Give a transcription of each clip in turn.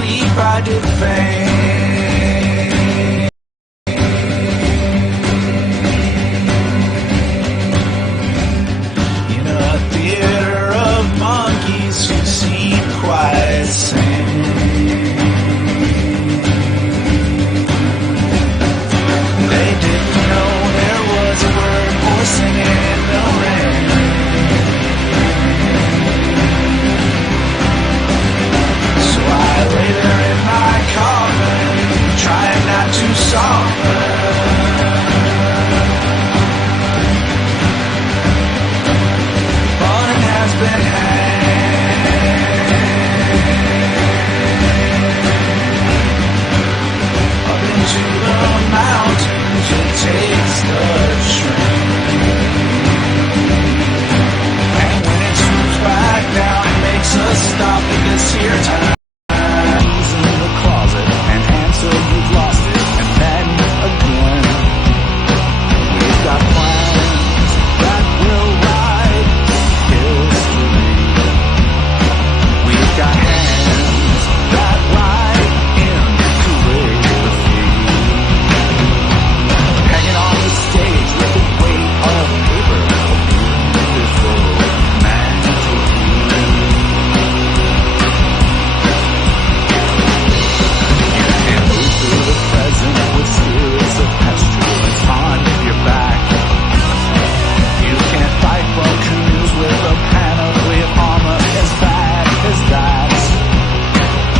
sleep I did feign. In a theater of monkeys who seem quite sane. They didn't know there was a word for singing in the rain. So I lay there in my coffin, trying not to soften. Fun has been had. Up into the mountains, it takes the train. And when it swoops back down, it makes us stop at this here time. He's in the closet and answer you've lost it, and then again. We've got plans that will write history. We've got hands that write in calligraphy. Hanging on the stage with the weight of paper, a beautiful mantelpiece. And move through the present with spirits of pestilence on your back. You can't fight buccaneers with a panoply of armor as bad as that.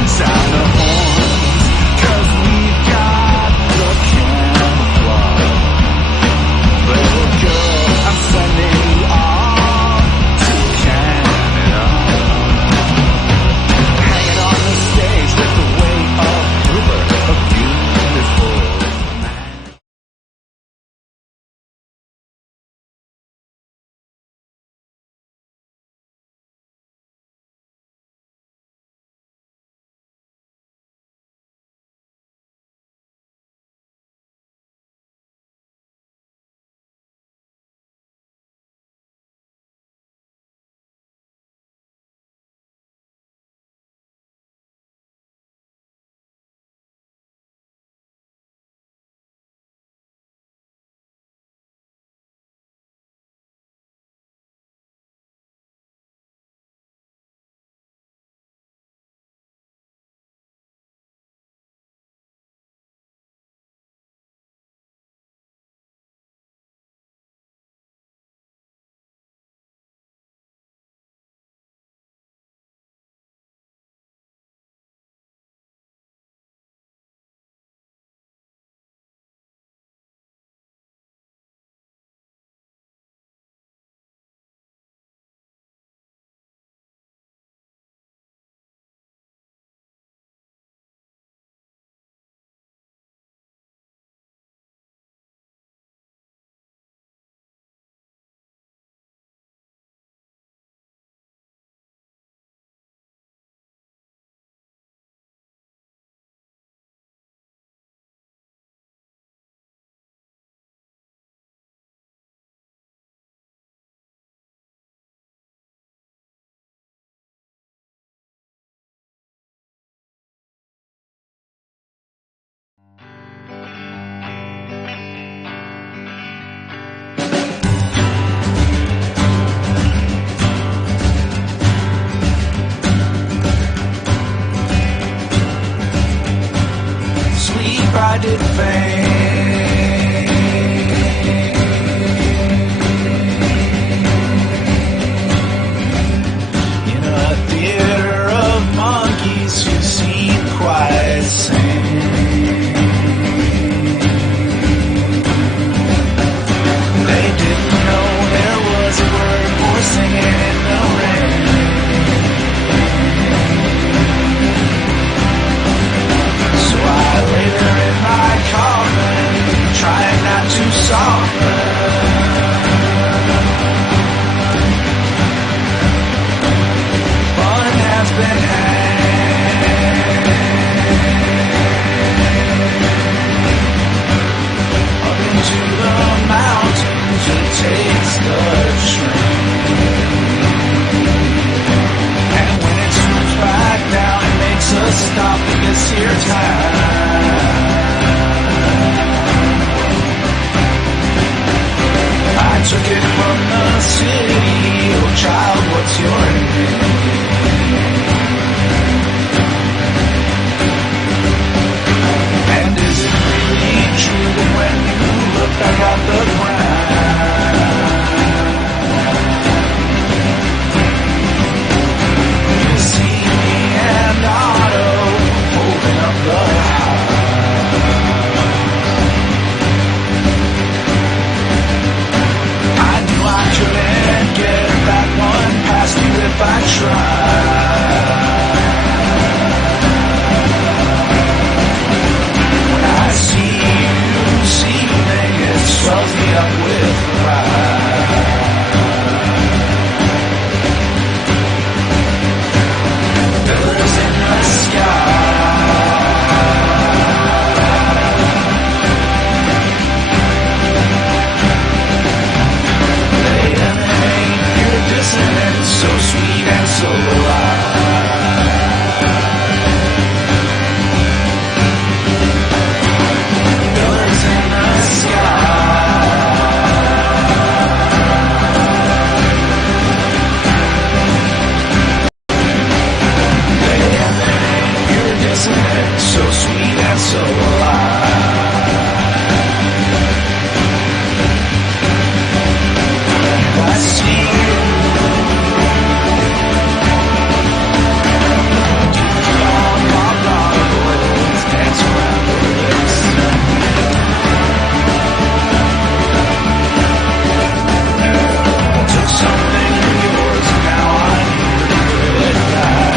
Sound the horns, 'cause we've got the camouflage. Little girl, I'm sending you off to Canada. Hanging on the stage with the weight of Uber, a beautiful man. Sleep I did feign. In a theater of monkeys who seem quite sane. They didn't know there was a word for singing in the rain. So I lay there in my coffin, waste your time. I took it from the city. Oh child, what's your name? And is it really true that when you look back at the ground, you see me and Otto holding up the house? I knew I couldn't get that one past you if I tried. When I see you seething, it swells me up with pride. Pillars in the sky, they emanate pure dissonance, so sweet and so alive. Pillars in the sky, they emanate pure dissonance, so sweet and so alive. I see you. Dance around your lips. Took something of yours and now I'm here to give it back.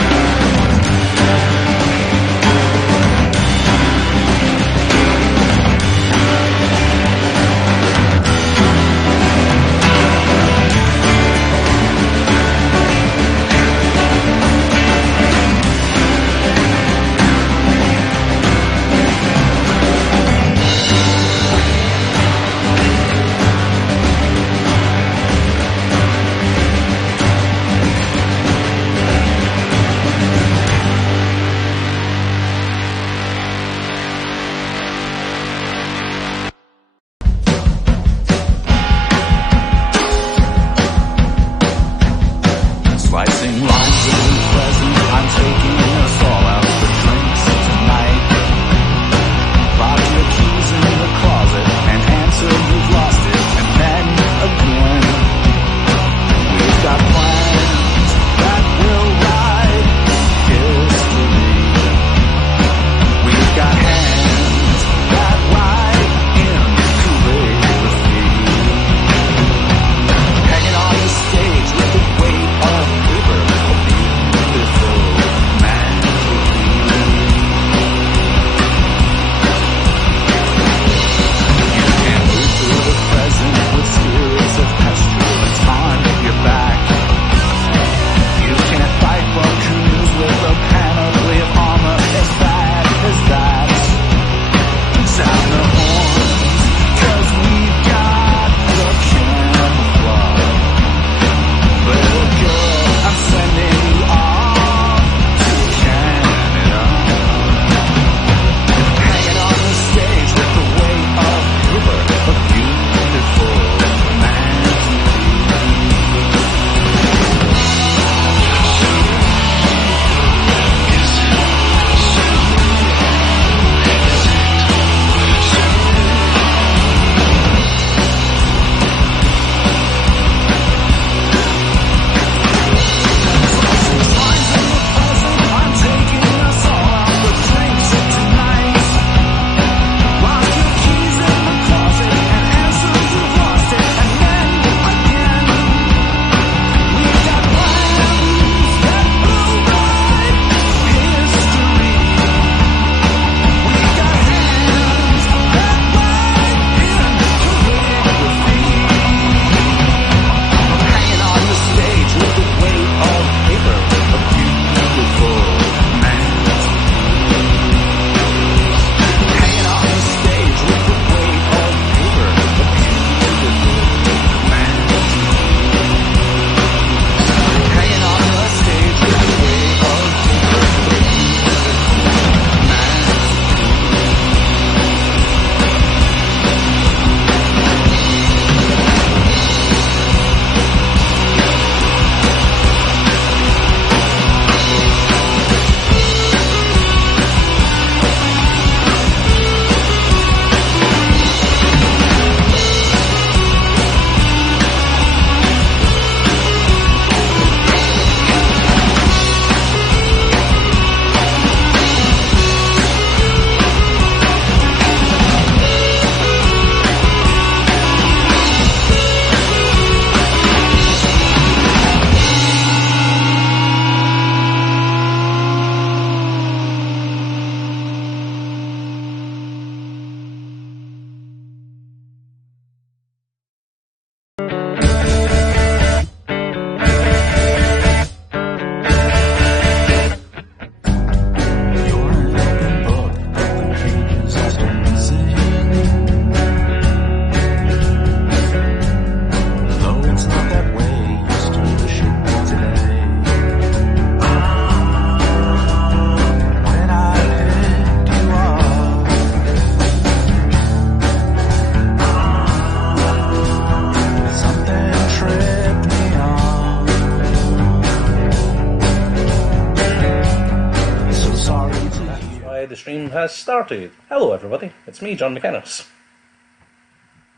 has started. Hello everybody, it's me, John McInnes.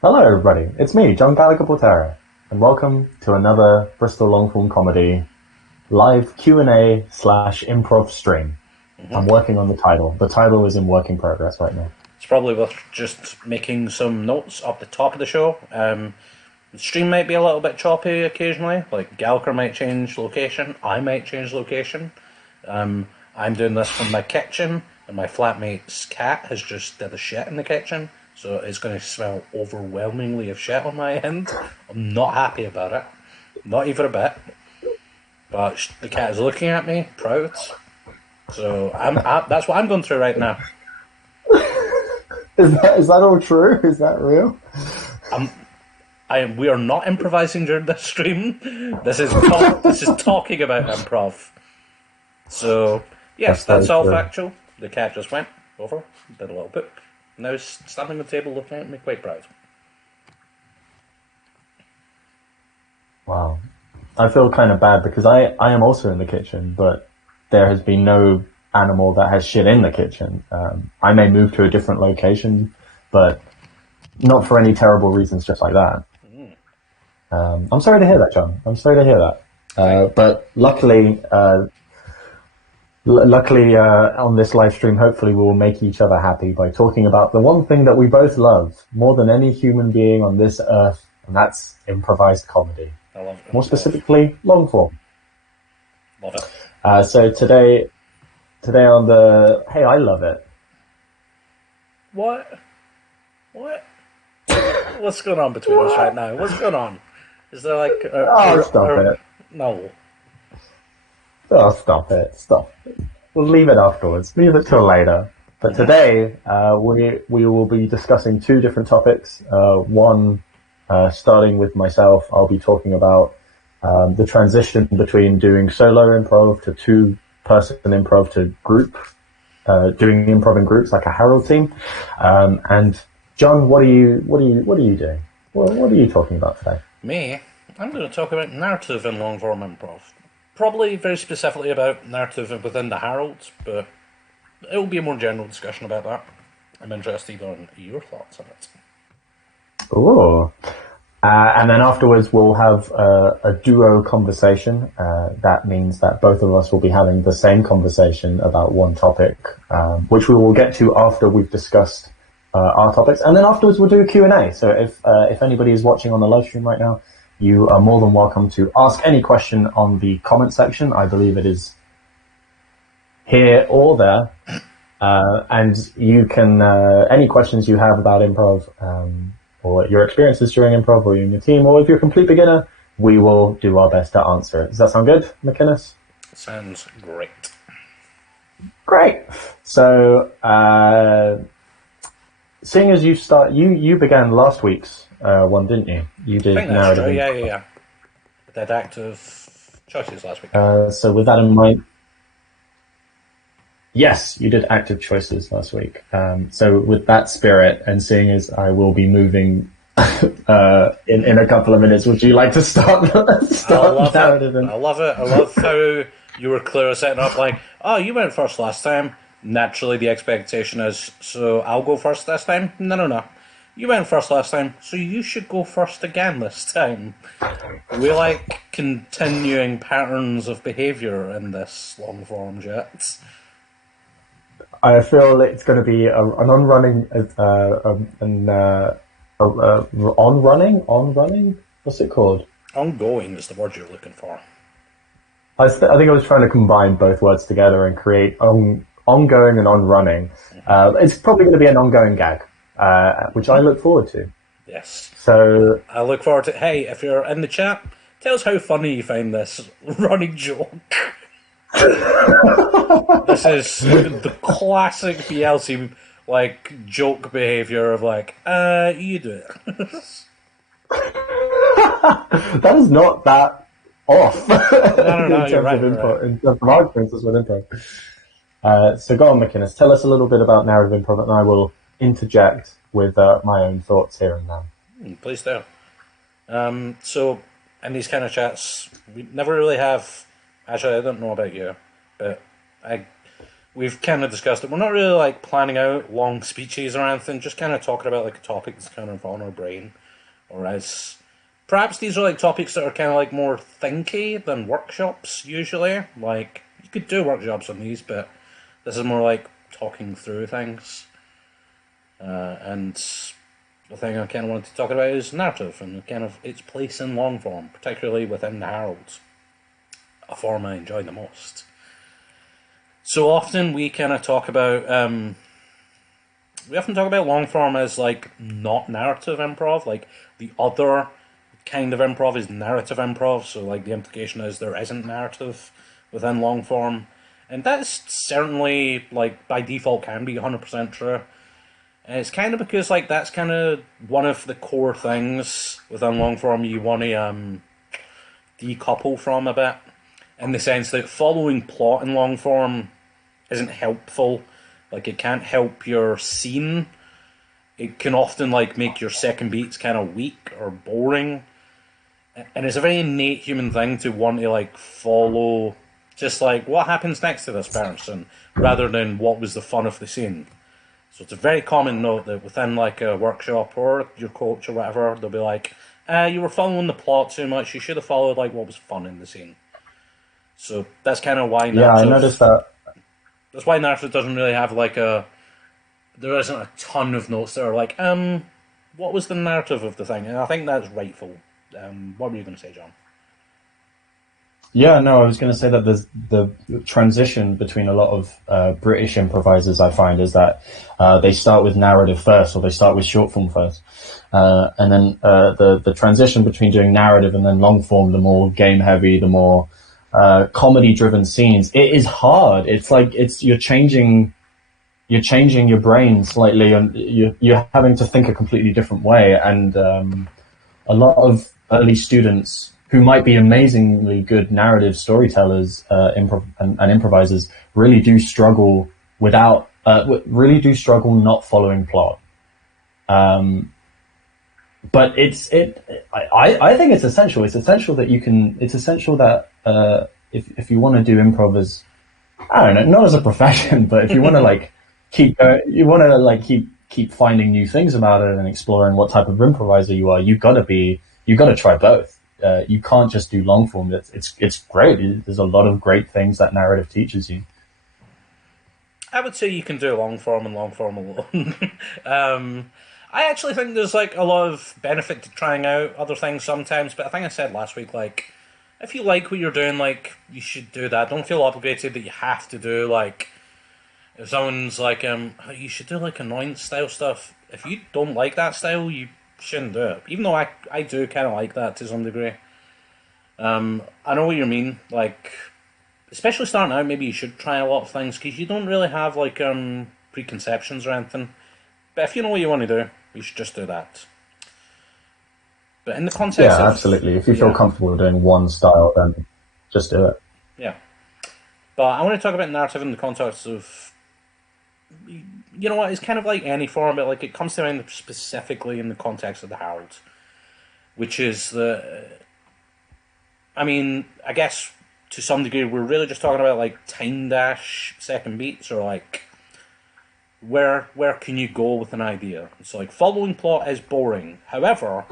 Hello everybody, it's me, John Gallagher Portero, and welcome to another Bristol Longform Comedy live Q&A/improv stream. I'm working on the title. The title is in work in progress right now. It's probably worth just making some notes up the top of the show. The stream might be a little bit choppy occasionally, like Gallagher might change location, I might change location. I'm doing this from my kitchen, and my flatmate's cat has just did a shit in the kitchen, so it's going to smell overwhelmingly of shit on my end. I'm not happy about it, not even a bit. But the cat is looking at me, proud. So that's what I'm going through right now. Is that all true? Is that real? We are not improvising during this stream. This is talking about improv. So yes, that's all factual. The cat just went over, did a little poop. Now he's standing on the table looking at me, quite proud. Wow. I feel kind of bad because I am also in the kitchen, but there has been no animal that has shit in the kitchen. I may move to a different location, but not for any terrible reasons, just like that. I'm sorry to hear that, John. I'm sorry to hear that. But luckily, on this live stream, hopefully we will make each other happy by talking about the one thing that we both love more than any human being on this earth, and that's improvised comedy. I love it. More specifically, long form. Love it. So today on the hey, I love it. What? What's going on between us right now? What's going on? Is there like stop it. No. Oh, stop it. We'll leave it afterwards. Leave it till later. But today, we will be discussing two different topics. One, starting with myself, I'll be talking about the transition between doing solo improv to two-person improv to group, doing improv in groups like a Herald team. And John, what are you doing? What are you talking about today? Me? I'm going to talk about narrative in long-form improv. Probably very specifically about narrative within the Herald, but it will be a more general discussion about that. I'm interested on your thoughts on it. Ooh. And then afterwards we'll have a duo conversation. That means that both of us will be having the same conversation about one topic, which we will get to after we've discussed our topics. And then afterwards we'll do a Q&A. So if anybody is watching on the live stream right now, you are more than welcome to ask any question on the comment section. I believe it is here or there. And you can, any questions you have about improv, or your experiences during improv, or in your team, or if you're a complete beginner, we will do our best to answer it. Does that sound good, McInnes? Sounds great. Great. So, seeing as you began last week's one, didn't you? You did. I think that's true. Yeah. I did active choices last week. So with that in mind, yes, you did active choices last week. So with that spirit, and seeing as I will be moving in a couple of minutes, would you like to start narrative? I love it. I love how you were clear setting up like, oh, you went first last time. Naturally, the expectation is, so I'll go first this time? No. You went first last time, so you should go first again this time. We like continuing patterns of behaviour in this long form shit. I feel it's going to be an on-running, on-running? What's it called? Ongoing is the word you're looking for. I think I was trying to combine both words together and create ongoing and on-running. It's probably going to be an ongoing gag, which I look forward to. Yes. So I look forward to, hey, if you're in the chat, tell us how funny you find this running joke. This is the classic BLC joke behaviour of you do it. That is not that off. No, you're right. In terms of our experiences with improv. So go on, McInnes. Tell us a little bit about narrative improv, and I will interject with my own thoughts here and now. Please do. So in these kind of chats, we never really have. Actually, I don't know about you, but we've kind of discussed it. We're not really like planning out long speeches or anything, just kind of talking about like a topic that's kind of on our brain. Or as perhaps these are like topics that are kind of like more thinky than workshops usually. Like, you could do workshops on these, but this is more like talking through things. And the thing I kind of wanted to talk about is narrative and kind of its place in long form, particularly within the Herald, a form I enjoy the most. So often we kind of talk about long form as like not narrative improv. Like, the other kind of improv is narrative improv. So like the implication is there isn't narrative within long form, and that's certainly like by default can be 100% true. And it's kind of because like that's kind of one of the core things within long form you want to decouple from a bit, in the sense that following plot in long form isn't helpful. Like, it can't help your scene. It can often like make your second beats kind of weak or boring, and it's a very innate human thing to want to like follow just like what happens next to this person rather than what was the fun of the scene. So it's a very common note that within like a workshop or your coach or whatever, they'll be like, you were following the plot too much, you should have followed like what was fun in the scene. So that's kind of why Yeah, I noticed that. That's why narrative doesn't really have like there isn't a ton of notes that are like, what was the narrative of the thing? And I think that's rightful. What were you going to say, John? Yeah, no, I was going to say that there's the transition between a lot of British improvisers, I find, is that they start with narrative first, or they start with short form first. And then the transition between doing narrative and then long form, the more game heavy, the more comedy driven scenes, it is hard. It's like you're changing your brain slightly, and you're having to think a completely different way. And a lot of early students who might be amazingly good narrative storytellers and improvisers really do struggle not following plot. But I think it's essential. It's essential that if you want to do improv as, I don't know, not as a profession, but if you want to like keep finding new things about it and exploring what type of improviser you are, you got to try both. You can't just do long form. It's great. There's a lot of great things that narrative teaches you. I would say you can do long form and long form alone. I actually think there's like a lot of benefit to trying out other things sometimes, but I think I said last week, like, if you like what you're doing, like, you should do that. Don't feel obligated that you have to do, like, if someone's like, you should do like annoyance style stuff. If you don't like that style, you shouldn't do it. Even though I do kind of like that to some degree. I know what you mean. Like, especially starting out, maybe you should try a lot of things because you don't really have like preconceptions or anything. But if you know what you want to do, you should just do that. But in the context of... absolutely. If you feel comfortable doing one style, then just do it. Yeah. But I want to talk about narrative in the context of... You know what, it's kind of like any form, but like it comes to mind specifically in the context of the Herald. Which is the... I mean, I guess to some degree we're really just talking about like time dash second beats, or like where can you go with an idea. So like following plot is boring. However,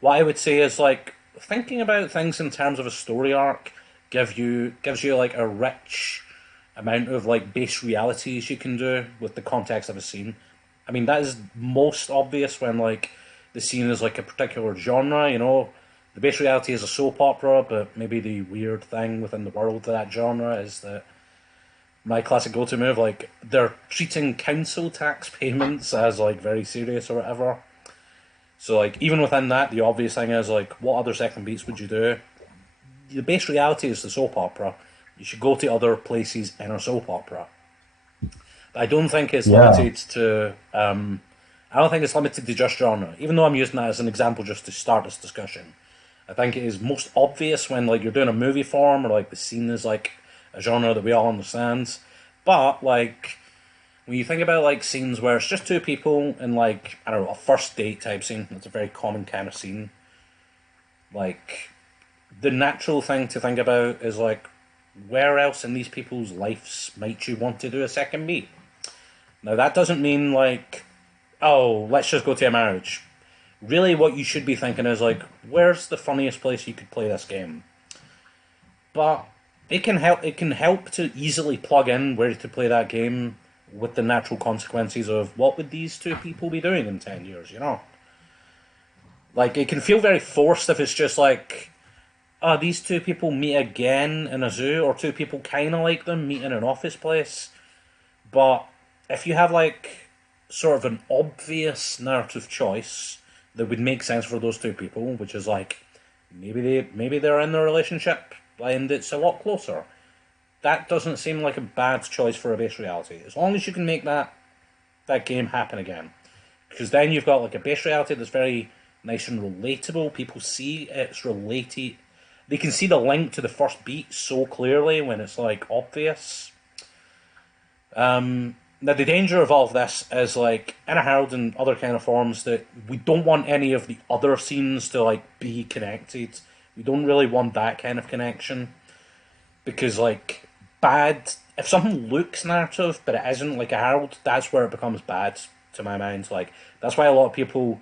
what I would say is like thinking about things in terms of a story arc gives you like a rich amount of like base realities you can do with the context of a scene. I mean, that is most obvious when like the scene is like a particular genre, you know. The base reality is a soap opera, but maybe the weird thing within the world of that genre is that my classic go-to move, like, they're treating council tax payments as, like, very serious or whatever. So, like, even within that, the obvious thing is, like, what other second beats would you do? The base reality is the soap opera. You should go to other places in a soap opera. But I don't think it's limited to... I don't think it's limited to just genre, even though I'm using that as an example just to start this discussion. I think it is most obvious when like you're doing a movie form or like the scene is like a genre that we all understand. But like when you think about like scenes where it's just two people in like, I don't know, a first date type scene, that's a very common kind of scene. Like the natural thing to think about is like where else in these people's lives might you want to do a second beat? Now, that doesn't mean, like, oh, let's just go to a marriage. Really, what you should be thinking is, like, where's the funniest place you could play this game? But it can help to easily plug in where to play that game with the natural consequences of what would these two people be doing in 10 years, you know? Like, it can feel very forced if it's just like, these two people meet again in a zoo, or two people kind of like them meet in an office place. But if you have, like, sort of an obvious narrative choice that would make sense for those two people, which is like, maybe they're in their relationship and it's a lot closer, that doesn't seem like a bad choice for a base reality, as long as you can make that game happen again. Because then you've got like a base reality that's very nice and relatable. People see it's related. They can see the link to the first beat so clearly when it's like obvious. Now, the danger of all of this is, like, in a Herald and other kind of forms, that we don't want any of the other scenes to, like, be connected. We don't really want that kind of connection. Because, like, if something looks narrative, but it isn't, like a Herald, that's where it becomes bad, to my mind. Like, that's why a lot of people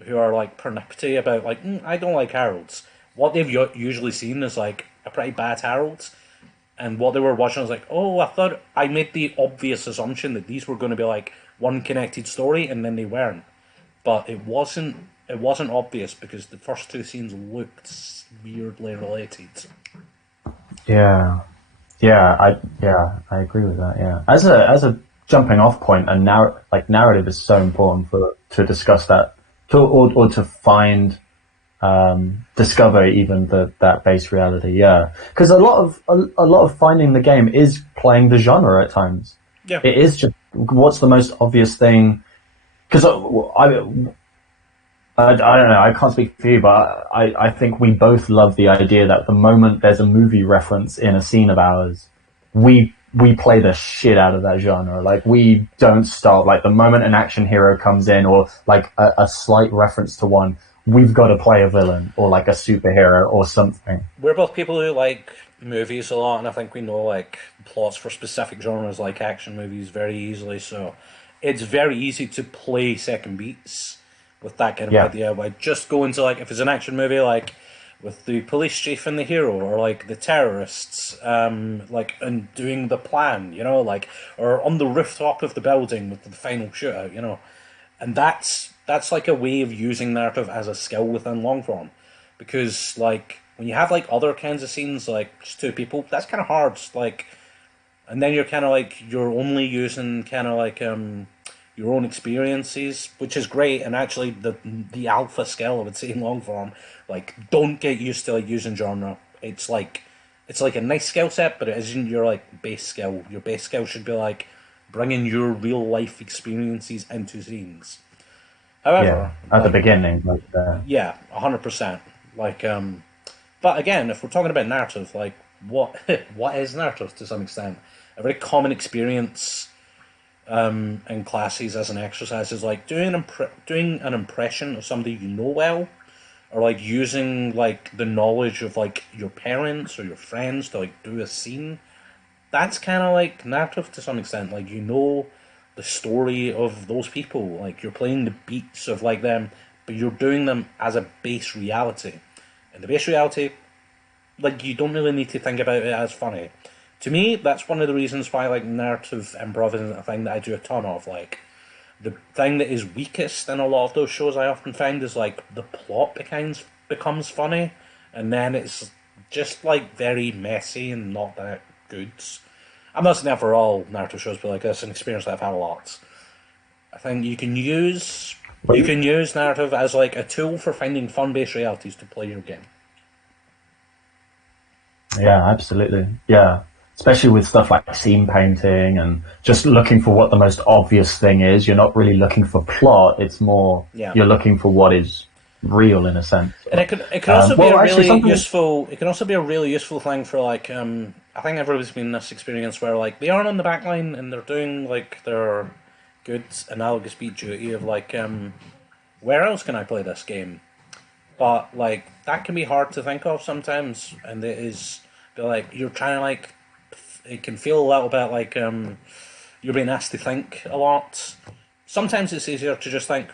who are, like, pernipity about, like, I don't like Heralds, what they've usually seen is, like, a pretty bad Herald. And what they were watching was like, oh, I thought I made the obvious assumption that these were going to be like one connected story, and then they weren't. But it wasn't obvious because the first two scenes looked weirdly related. Yeah, I agree with that. Yeah, as a jumping off point, and narrative is so important to discuss that, or to find. Discover even that base reality, because a lot of finding the game is playing the genre at times. Yeah, it is just what's the most obvious thing. Because I don't know, I can't speak for you, but I think we both love the idea that the moment there's a movie reference in a scene of ours, we play the shit out of that genre. Like, we don't stop. Like, the moment an action hero comes in, or like a slight reference to one, we've got to play a villain or like a superhero or something. We're both people who like movies a lot, and I think we know like plots for specific genres like action movies very easily, so it's very easy to play second beats with that kind of idea by just going to, like, if it's an action movie, like with the police chief and the hero, or like the terrorists, like, and doing the plan, you know, like, or on the rooftop of the building with the final shootout, you know. And that's like a way of using narrative as a skill within Longform. Because, like, when you have, like, other kinds of scenes, like, just two people, that's kind of hard. Like, and then you're kind of, like, you're only using kind of, like, your own experiences, which is great. And actually, the alpha skill, I would say, in Longform, like, don't get used to, like, using genre. It's like a nice skill set, but it isn't your, like, base skill. Your base skill should be, like, bringing your real life experiences into scenes. However, at the beginning, like, 100%. Like, but again, if we're talking about narrative, like, what is narrative to some extent? A very common experience in classes as an exercise is like doing an impression of somebody you know well, or like using like the knowledge of like your parents or your friends to like do a scene. That's kind of like narrative to some extent. Like, you know the story of those people. Like, you're playing the beats of like them, but you're doing them as a base reality. And the base reality, like, you don't really need to think about it as funny. To me, that's one of the reasons why, like, narrative improv isn't a thing that I do a ton of. Like, the thing that is weakest in a lot of those shows I often find is like the plot becomes funny, and then it's just like very messy and not that good. I'm not saying that for all narrative shows, but like, that's an experience that I've had a lot. I think you can use narrative as like a tool for finding fun-based realities to play your game. Yeah, absolutely. Yeah, especially with stuff like scene painting and just looking for what the most obvious thing is. You're not really looking for plot. It's more you're looking for what is real in a sense. And it could also be a really useful. It can also be a really useful thing for like. I think everybody's been in this experience where like they aren't on the back line and they're doing like their good analogous beat duty of like, where else can I play this game? But like that can be hard to think of sometimes, and it is But like you're trying to like, it can feel a little bit like you're being asked to think a lot. Sometimes it's easier to just think,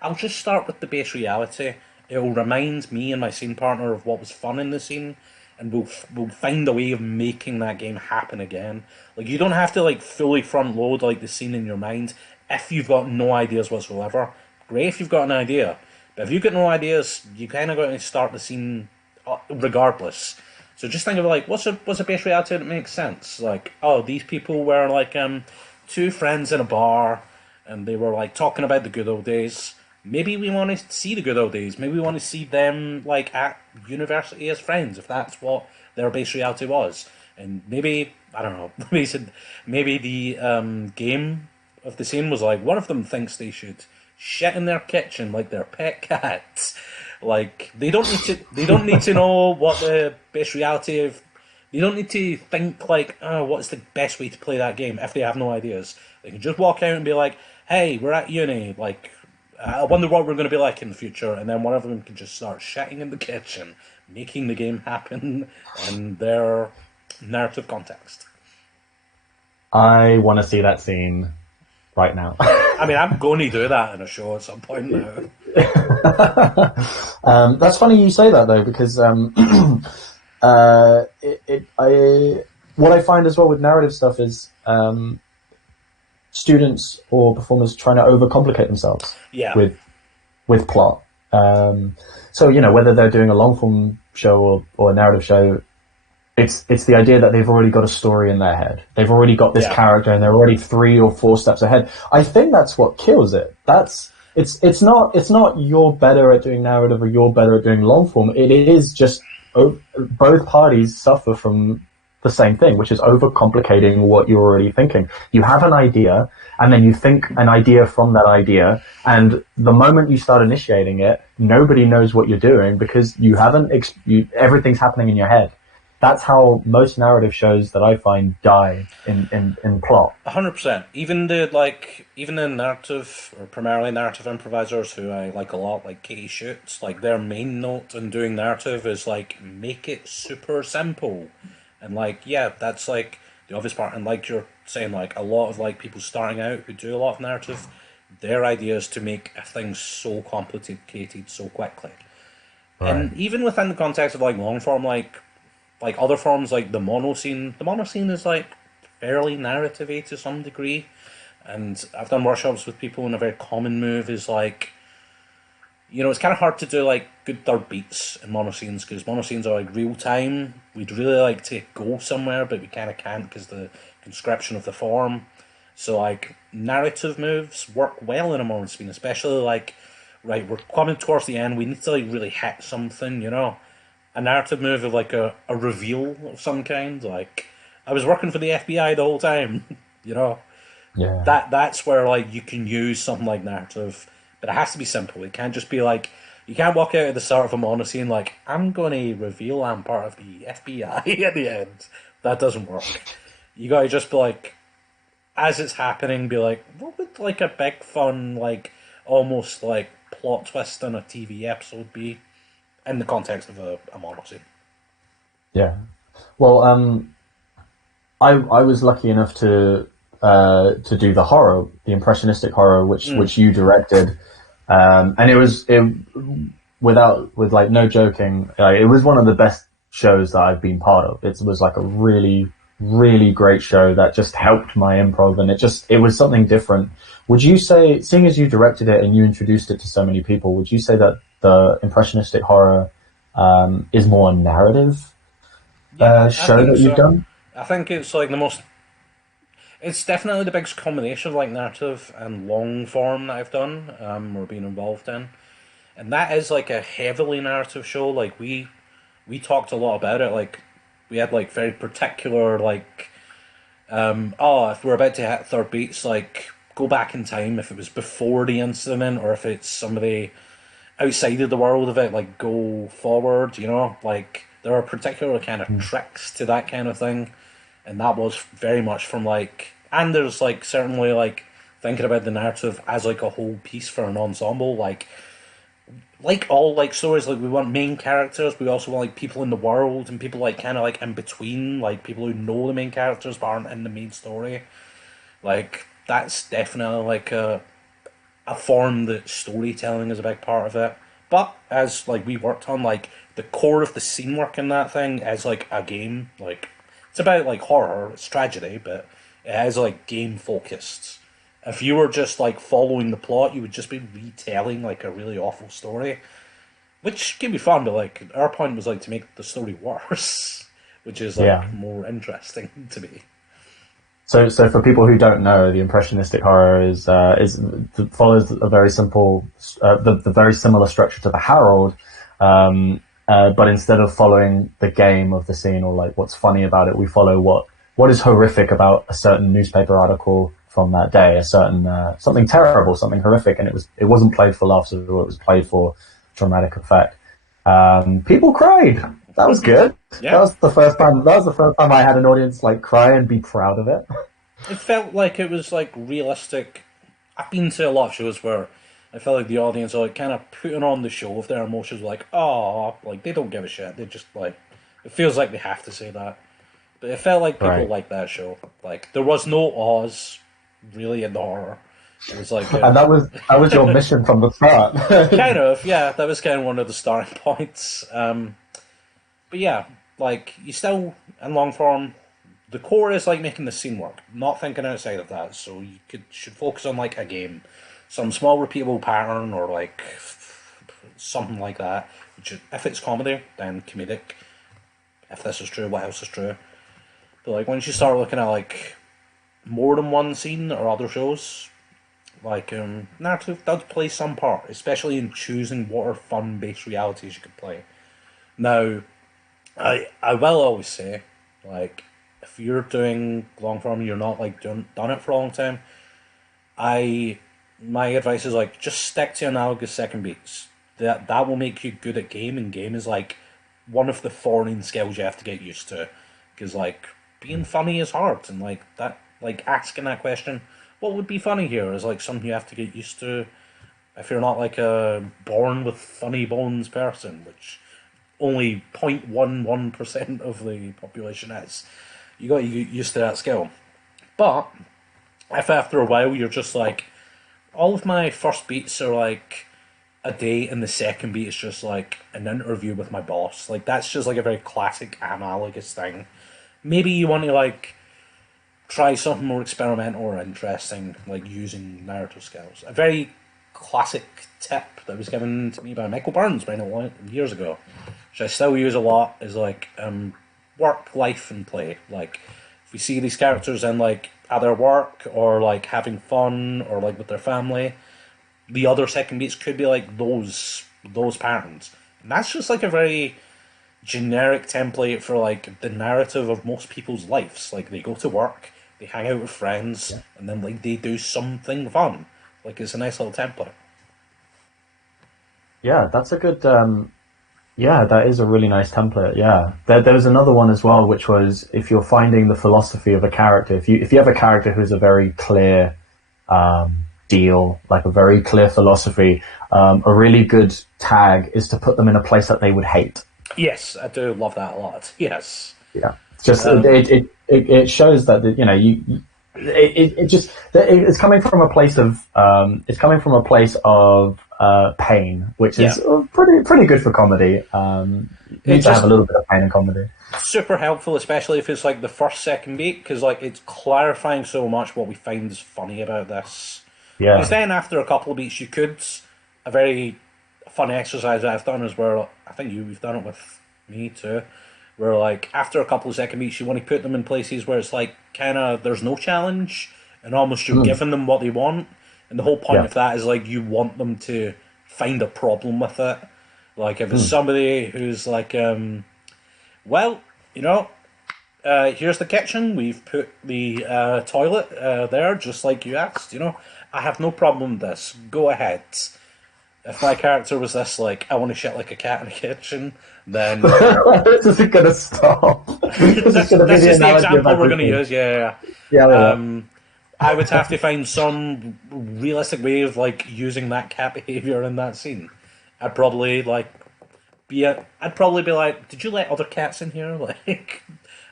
I'll just start with the base reality. It'll remind me and my scene partner of what was fun in the scene, and we'll find a way of making that game happen again. Like you don't have to like fully front load like the scene in your mind if you've got no ideas whatsoever. Great if you've got an idea, but if you've got no ideas, you kind of got to start the scene regardless. So just think of like what's a base reality that makes sense. Like, oh, these people were like two friends in a bar, and they were like talking about the good old days. Maybe we want to see the good old days. Maybe we want to see them like at university as friends, if that's what their base reality was. And maybe I don't know. Maybe the game of the scene was like one of them thinks they should shit in their kitchen like their pet cat. Like they don't need to know what the base reality of. They don't need to think like, oh, what's the best way to play that game if they have no ideas. They can just walk out and be like, hey, we're at uni, like. I wonder what we're going to be like in the future, and then one of them can just start shitting in the kitchen, making the game happen in their narrative context. I want to see that scene right now. I mean, I'm going to do that in a show at some point now. That's funny you say that though, because what I find as well with narrative stuff is students or performers trying to overcomplicate themselves with plot. So whether they're doing a long form show or a narrative show, it's the idea that they've already got a story in their head. They've already got this character, and they're already 3 or 4 steps ahead. I think that's what kills it. It's not you're better at doing narrative or you're better at doing long form. It is just both parties suffer from the same thing, which is overcomplicating what you're already thinking. You have an idea, and then you think an idea from that idea, and the moment you start initiating it, nobody knows what you're doing because you haven't. Everything's happening in your head. That's how most narrative shows that I find die in plot. 100%. Even the narrative or primarily narrative improvisers who I like a lot, like Katie Schutz, like their main note in doing narrative is like make it super simple. And that's like the obvious part. And like you're saying, like a lot of like people starting out who do a lot of narrative, their idea is to make a thing so complicated so quickly. Right. And even within the context of like long form, like other forms like the mono scene is like fairly narrative-y to some degree. And I've done workshops with people, and a very common move is like, it's kind of hard to do like good third beats in mono scenes because mono scenes are like real time. We'd really like to go somewhere, but we kind of can't because the conscription of the form. So like narrative moves work well in a mono scene, especially like, right, we're coming towards the end. We need to like really hit something, A narrative move of like a reveal of some kind. Like I was working for the FBI the whole time, Yeah. That's where like you can use something like narrative. But it has to be simple. It can't just be like, you can't walk out at the start of a mono scene like, I'm going to reveal I'm part of the FBI at the end. That doesn't work. You got to just be like, as it's happening, be like, what would like a big fun, like almost like plot twist in a TV episode be in the context of a mono scene? Yeah. Well, I was lucky enough to do the horror, the impressionistic horror, which you directed. And it was with like no joking, it was one of the best shows that I've been part of. It was like a really, really great show that just helped my improv, and it was something different. Would you say, seeing as you directed it and you introduced it to so many people, would you say that the impressionistic horror is more a narrative show that you've done? I think it's like it's definitely the biggest combination of like narrative and long form that I've done or been involved in. And that is like a heavily narrative show. Like we talked a lot about it. Like we had like very particular like if we're about to hit third beats, like go back in time if it was before the incident or if it's somebody outside of the world of it, like go forward, like there are particular kind of tricks to that kind of thing. And that was very much from like, and there's like certainly like thinking about the narrative as like a whole piece for an ensemble. Like like all like stories, like we want main characters, we also want like people in the world and people like kind of like in between, like people who know the main characters but aren't in the main story. Like that's definitely like a form that storytelling is a big part of it. But as like we worked on, like the core of the scene work in that thing is like a game. Like it's about like horror, it's tragedy, but it is like game focused. If you were just like following the plot, you would just be retelling like a really awful story, which can be fun. But like our point was like to make the story worse, which is like more interesting to me. So for people who don't know, the impressionistic horror is follows a very simple, the very similar structure to the Herald, but instead of following the game of the scene or like what's funny about it, we follow what is horrific about a certain newspaper article from that day, a certain something terrible, something horrific, and it wasn't played for laughs, it was played for dramatic effect. People cried. That was good. Yeah. That was the first time I had an audience like cry and be proud of it. It felt like it was like realistic. I've been to a lot of shows where I felt like the audience are like kind of putting on the show if their emotions were like, oh, like they don't give a shit. They just like, it feels like they have to say that. But it felt like people liked that show. Like there was no Oz really in the horror. It was like, and that was your mission from the start. kind of, yeah. That was kind of one of the starting points. But yeah, like you still in long form, the core is like making the scene work, not thinking outside of that. So you should focus on like a game, some small repeatable pattern or like something like that. Which if it's comedy, then comedic. If this is true, what else is true? But like once you start looking at like more than one scene or other shows, like narrative does play some part, especially in choosing what are fun based realities you could play. Now, I will always say, like, if you're doing long form, you're not like done it for a long time. My advice is like just stick to analogous second beats. That will make you good at game, and game is like one of the foreign skills you have to get used to, because like being funny is hard, and like that, like asking that question, what would be funny here, is like something you have to get used to. If you're not like a born with funny bones person, which only 0.11% of the population is, you got to get used to that skill. But if after a while you're just like, all of my first beats are like a date and the second beat is just like an interview with my boss, like that's just like a very classic analogous thing. Maybe you want to like try something more experimental or interesting, like using narrative skills. A very classic tip that was given to me by Michael Burns years ago, which I still use a lot, is like work, life, and play. Like if we see these characters in like either work or like having fun or like with their family, the other second beats could be like those patterns. And that's just like a very generic template for like the narrative of most people's lives. Like they go to work, they hang out with friends, and then like they do something fun. Like it's a nice little template. Yeah, that's a good. Yeah, that is a really nice template. Yeah, there was another one as well, which was if you're finding the philosophy of a character. If you have a character who's a very clear deal, like a very clear philosophy, a really good tag is to put them in a place that they would hate. Yes, I do love that a lot. Yes. Yeah, just it shows that it's coming from a place of pain, which is pretty good for comedy. You need to have a little bit of pain in comedy. Super helpful, especially if it's like the first second beat, because like it's clarifying so much what we find is funny about this. Yeah. Because then after a couple of beats, you could, a very fun exercise that I've done is where I think you've done it with me too, where like after a couple of second beats, you want to put them in places where it's like kind of there's no challenge and almost you're giving them what they want. And the whole point of that is like you want them to find a problem with it. Like if it's somebody who's like, well, you know, here's the kitchen. We've put the toilet there, just like you asked. You know, I have no problem with this. Go ahead. If my character was this, like, I want to shit like a cat in the kitchen, then this isn't gonna stop. This is the example we're going to use. Yeah. I would have to find some realistic way of like using that cat behavior in that scene, I'd probably I'd probably be like, did you let other cats in here? Like,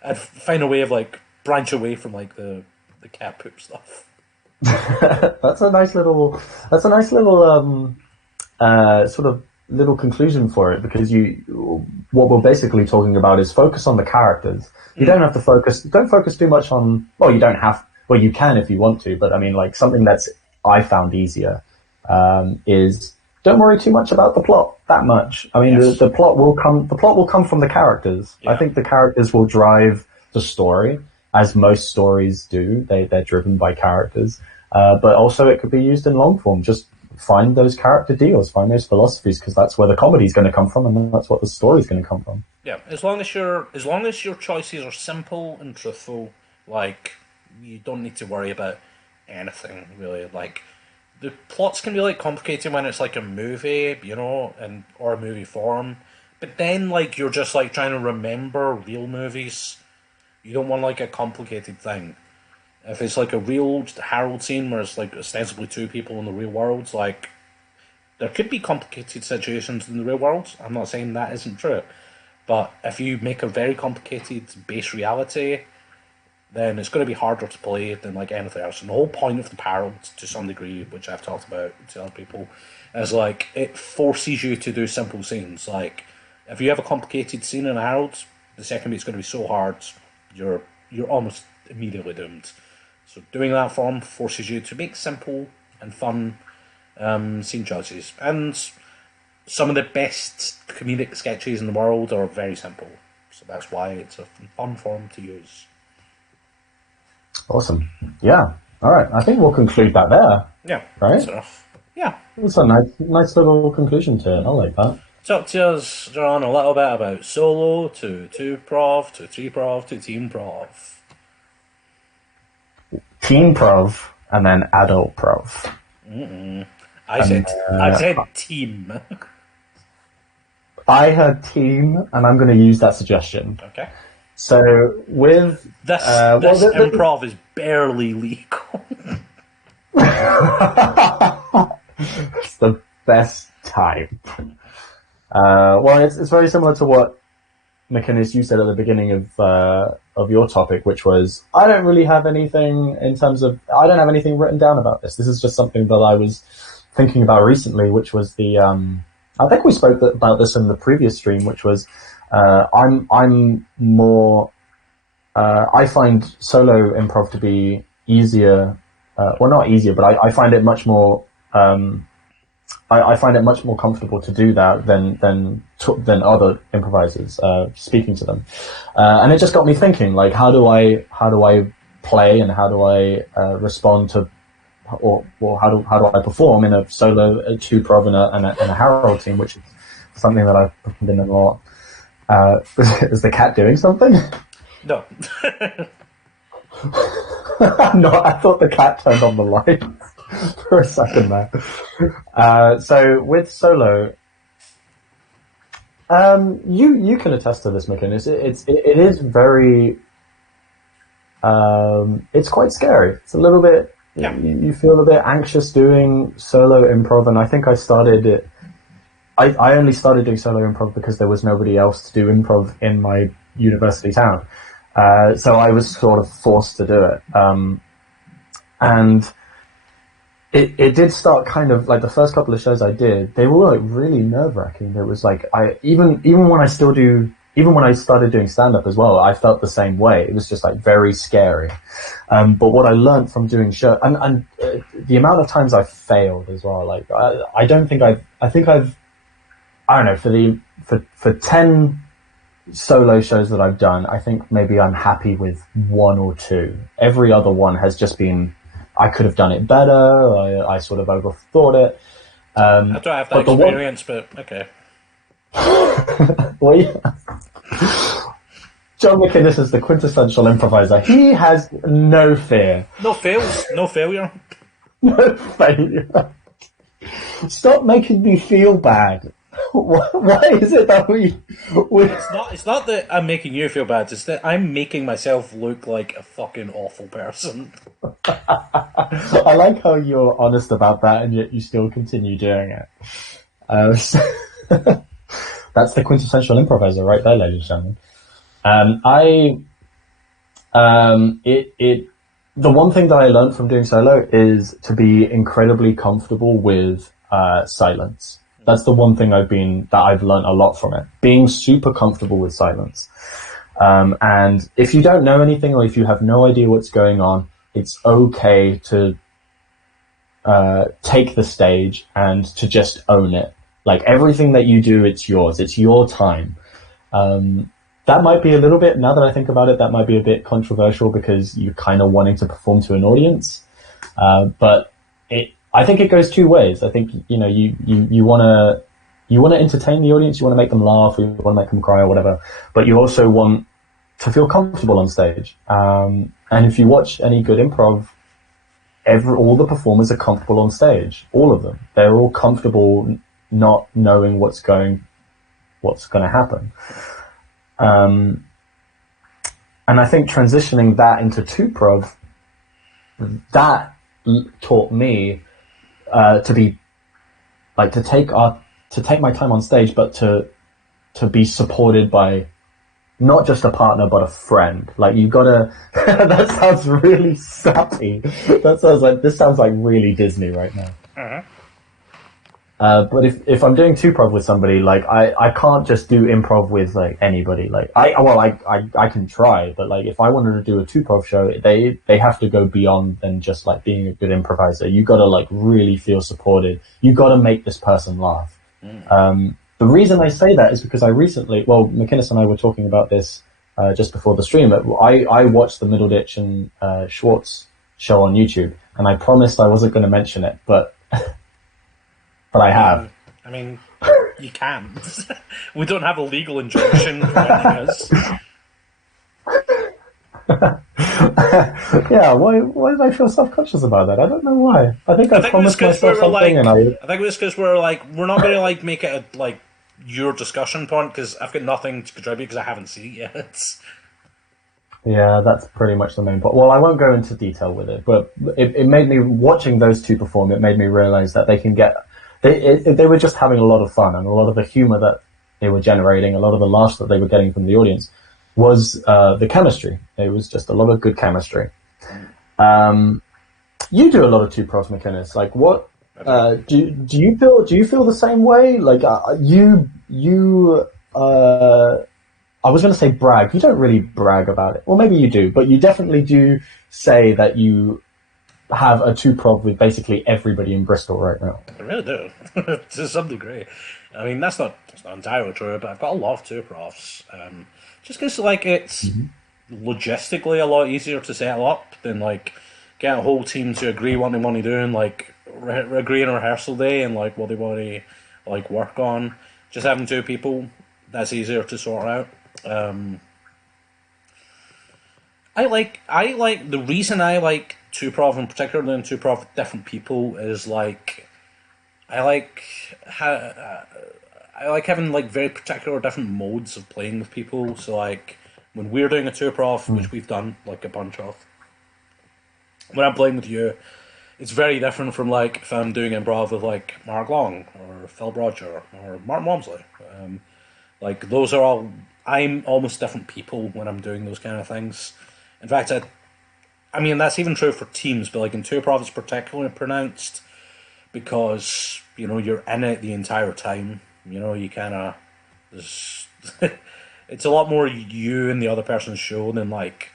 I'd find a way of like branch away from like the cat poop stuff. That's a nice little sort of little conclusion for it, because what we're basically talking about is focus on the characters. You don't have to don't focus too much on, well, you can if you want to, but I mean, like, something I found easier, is don't worry too much about the plot that much. I mean, Yes. the plot will come from the characters. Yeah. I think the characters will drive the story, as most stories do. They're driven by characters. But also it could be used in long form. Just find those character deals, find those philosophies, because that's where the comedy is going to come from, and that's what the story is going to come from. Yeah, as long as your choices are simple and truthful, like, you don't need to worry about anything really. Like, the plots can be like complicated when it's like a movie, or a movie form. But then, like, you're just like trying to remember real movies. You don't want like a complicated thing. If it's like a real Harold scene where it's like ostensibly two people in the real world, like, there could be complicated situations in the real world. I'm not saying that isn't true. But if you make a very complicated base reality, then it's going to be harder to play than like anything else. And the whole point of the parallel, to some degree, which I've talked about to other people, is like it forces you to do simple scenes. Like, if you have a complicated scene in a Harold, the second beat's going to be so hard, you're almost immediately doomed. So doing that form forces you to make simple and fun scene choices. And some of the best comedic sketches in the world are very simple. So that's why it's a fun form to use. Awesome. Yeah. All right. I think we'll conclude that there. Yeah. Right? So, yeah. It's a nice little conclusion to it. I like that. Talk to us, John, a little bit about solo to two-prov to three-prov to team-prov. Teen prov and then adult prov. I said team. I heard team, and I'm going to use that suggestion. Okay. So with This improv is barely legal. It's the best time. Well, it's very similar to what McInnes, you said at the beginning of your topic, which was, I don't have anything written down about this. This is just something that I was thinking about recently, which was I think we spoke about this in the previous stream, which was, I'm more, I find solo improv to be easier, well, not easier, but I find it much more, I find it much more comfortable to do that than other improvisers, speaking to them. And it just got me thinking, like, how do I play, and how do I respond to, or how do I perform in a solo, two-prov and a Harold team, which is something that I've performed in a lot. Is the cat doing something? No. No, I thought the cat turned on the lights for a second there. So with solo, you can attest to this, McInnes. It is very, it's quite scary. It's a little bit, Yeah. you feel a bit anxious doing solo improv, and I think I started it. I only started doing solo improv because there was nobody else to do improv in my university town. So I was sort of forced to do it. And it did start kind of like the first couple of shows I did, they were like really nerve-wracking. There was like, even when I started doing stand-up as well, I felt the same way. It was just like very scary. But what I learned from doing show, and the amount of times I've failed as well, like I don't know, for 10 solo shows that I've done, I think maybe I'm happy with one or two. Every other one has just been, I could have done it better, I sort of overthought it. I don't have that experience, but okay. Well, yeah. John McInnes is the quintessential improviser. He has no fear. No fails, no failure. No failure. Stop making me feel bad. Why is it that we... It's not that I'm making you feel bad, it's that I'm making myself look like a fucking awful person. I like how you're honest about that, and yet you still continue doing it. So that's the quintessential improviser right there, ladies and gentlemen. The one thing that I learned from doing solo is to be incredibly comfortable with silence. That's the one thing that I've learned a lot from it. Being super comfortable with silence. And if you don't know anything, or if you have no idea what's going on, it's okay to take the stage and to just own it. Like, everything that you do, it's yours. It's your time. That might be a little bit, now that I think about it, that might be a bit controversial because you're kind of wanting to perform to an audience. But I think it goes two ways. I think, you want to entertain the audience, you want to make them laugh, you want to make them cry or whatever, but you also want to feel comfortable on stage. And if you watch any good improv, all the performers are comfortable on stage. All of them. They're all comfortable not knowing what's going to happen. And I think transitioning that into two-prov, that taught me to be like to take my time on stage, but to be supported by not just a partner but a friend. Like, you gotta. That sounds really sappy. This sounds like really Disney right now. Uh-huh. But if I'm doing two-prov with somebody, like, I can't just do improv with like anybody. Like, I can try, but like, if I wanted to do a two-prov show, they have to go beyond than just like being a good improviser. You gotta like really feel supported. You gotta make this person laugh. The reason I say that is because McInnes and I were talking about this just before the stream. I watched the Middleditch and Schwartz show on YouTube, and I promised I wasn't going to mention it, but I have. I mean, you can. We don't have a legal injunction preventing us. Yeah, why did I feel self-conscious about that? I don't know why. I think I promised myself something, and I think it's because we're not going to like make it a, like, your discussion point, because I've got nothing to contribute because I haven't seen it yet. Yeah, that's pretty much the main point. Well, I won't go into detail with it, but it made me, watching those two perform, it made me realize that they can get, they were just having a lot of fun, and a lot of the humor that they were generating, a lot of the laughs that they were getting from the audience was the chemistry. It was just a lot of good chemistry. You do a lot of two-prov, McInnes. Like, what do you feel the same way? Like, I was going to say brag. You don't really brag about it. Well, maybe you do, but you definitely do say that you have a two-prov with basically everybody in Bristol right now. I really do, to some degree. I mean, that's not entirely true, but I've got a lot of two-profs. Just because, like, it's logistically a lot easier to set up than, like, get a whole team to agree what they want to do and, like, agree on a rehearsal day and, like, what they want to, like, work on. Just having two people, that's easier to sort out. I like the reason I like two-prov in particular than two-prov with different people is, like, I like having, like, very particular different modes of playing with people. So, like, when we're doing a two-prov, which we've done, like, a bunch of, when I'm playing with you, it's very different from, like, if I'm doing improv with, like, Mark Long or Phil Roger or Martin Walmsley. Like, those are all, I'm almost different people when I'm doing those kind of things. In fact, I mean, that's even true for teams, but, like, in two-prov it's particularly pronounced because, you know, you're in it the entire time. You know, you kind of, it's a lot more you and the other person's show than, like,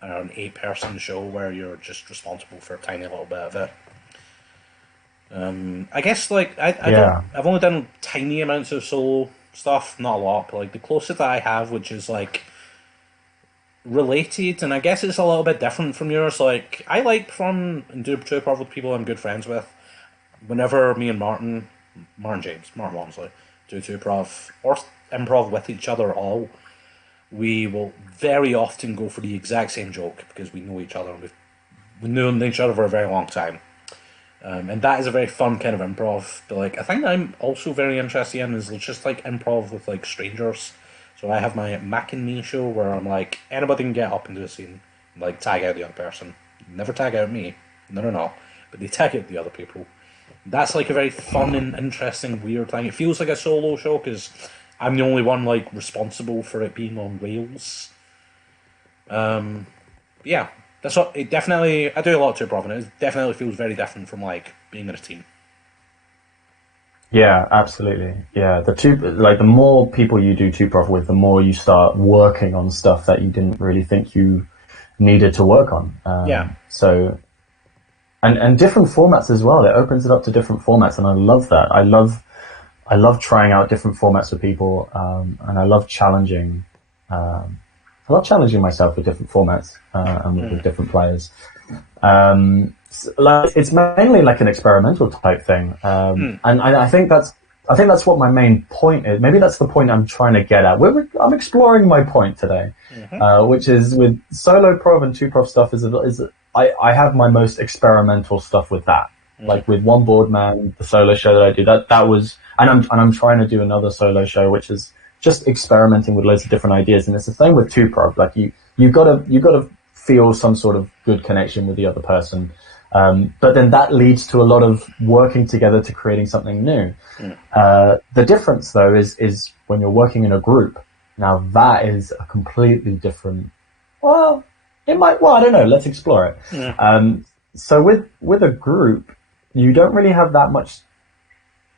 an 8-person show where you're just responsible for a tiny little bit of it. I guess, like, I've only done tiny amounts of solo stuff, not a lot, but, like, the closest that I have, which is, like, related, and I guess it's a little bit different from yours. Like, I like performing and do two-prov with people I'm good friends with. Whenever me and Martin Walmsley, do two-prov or improv with each other all, we will very often go for the exact same joke because we know each other and we've known each other for a very long time. And that is a very fun kind of improv. But, like, I think I'm also very interested in is just, like, improv with, like, strangers. So I have my Mac and Me show where I'm like, anybody can get up and do a scene, and, like, tag out the other person. Never tag out me. No. But they tag out the other people. That's like a very fun and interesting, weird thing. It feels like a solo show because I'm the only one like responsible for it being on rails. Yeah, that's what it definitely. I do a lot to improv, and it definitely feels very different from like being in a team. Yeah, absolutely. Yeah, the more people you do two-prof with, the more you start working on stuff that you didn't really think you needed to work on. Yeah. So, and different formats as well. It opens it up to different formats, and I love that. I love trying out different formats with people, and I love challenging. I love challenging myself with different formats and with different players. Like it's mainly like an experimental type thing, and I think that's what my main point is. Maybe that's the point I'm trying to get at. I'm exploring my point today, which is with solo prov and two prov stuff. I have my most experimental stuff with that. Like with One Board Man, the solo show that I do, that was, and I'm trying to do another solo show, which is just experimenting with loads of different ideas. And it's the same with two prov. Like you gotta feel some sort of good connection with the other person. But then that leads to a lot of working together to creating something new. The difference though is when you're working in a group. Now that is a completely different, I don't know, let's explore it. So with a group, you don't really have that much,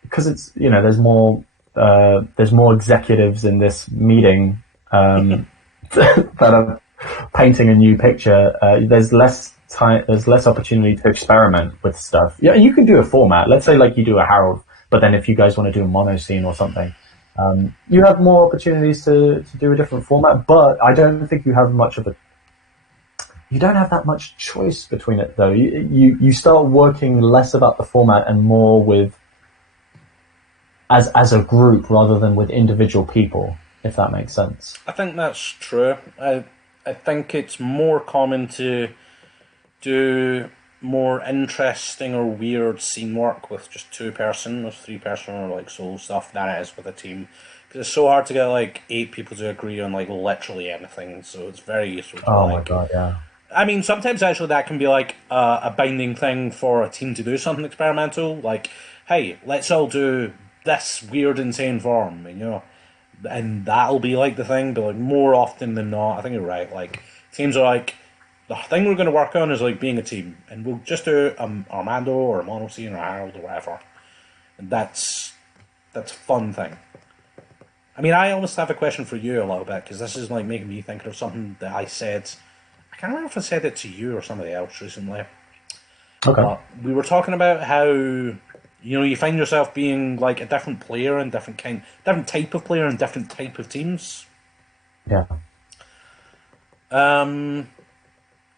because it's, there's more executives in this meeting, that are painting a new picture. There's less time, there's less opportunity to experiment with stuff. Yeah, you can do a format. Let's say like you do a Harold, but then if you guys want to do a mono scene or something, you have more opportunities to do a different format. But I don't think you have you don't have that much choice between it though. You start working less about the format and more with as a group rather than with individual people, if that makes sense. I think that's true. I think it's more common to do more interesting or weird scene work with just 2-person or 3-person or like solo stuff than it is with a team. Because it's so hard to get like 8 people to agree on like literally anything, so it's very useful to my god, yeah. I mean, sometimes actually that can be like a binding thing for a team to do something experimental, like, hey, let's all do this weird, insane form, and that'll be like the thing. But like more often than not, I think you're right. Like teams are like, the thing we're going to work on is like being a team, and we'll just do Armando or a mono scene or Harold or whatever, and that's a fun thing. I mean, I almost have a question for you a little bit, because this is like making me think of something that I said. I can't remember if I said it to you or somebody else recently. Okay. We were talking about how you find yourself being like a different player and different type of player and different type of teams. Yeah.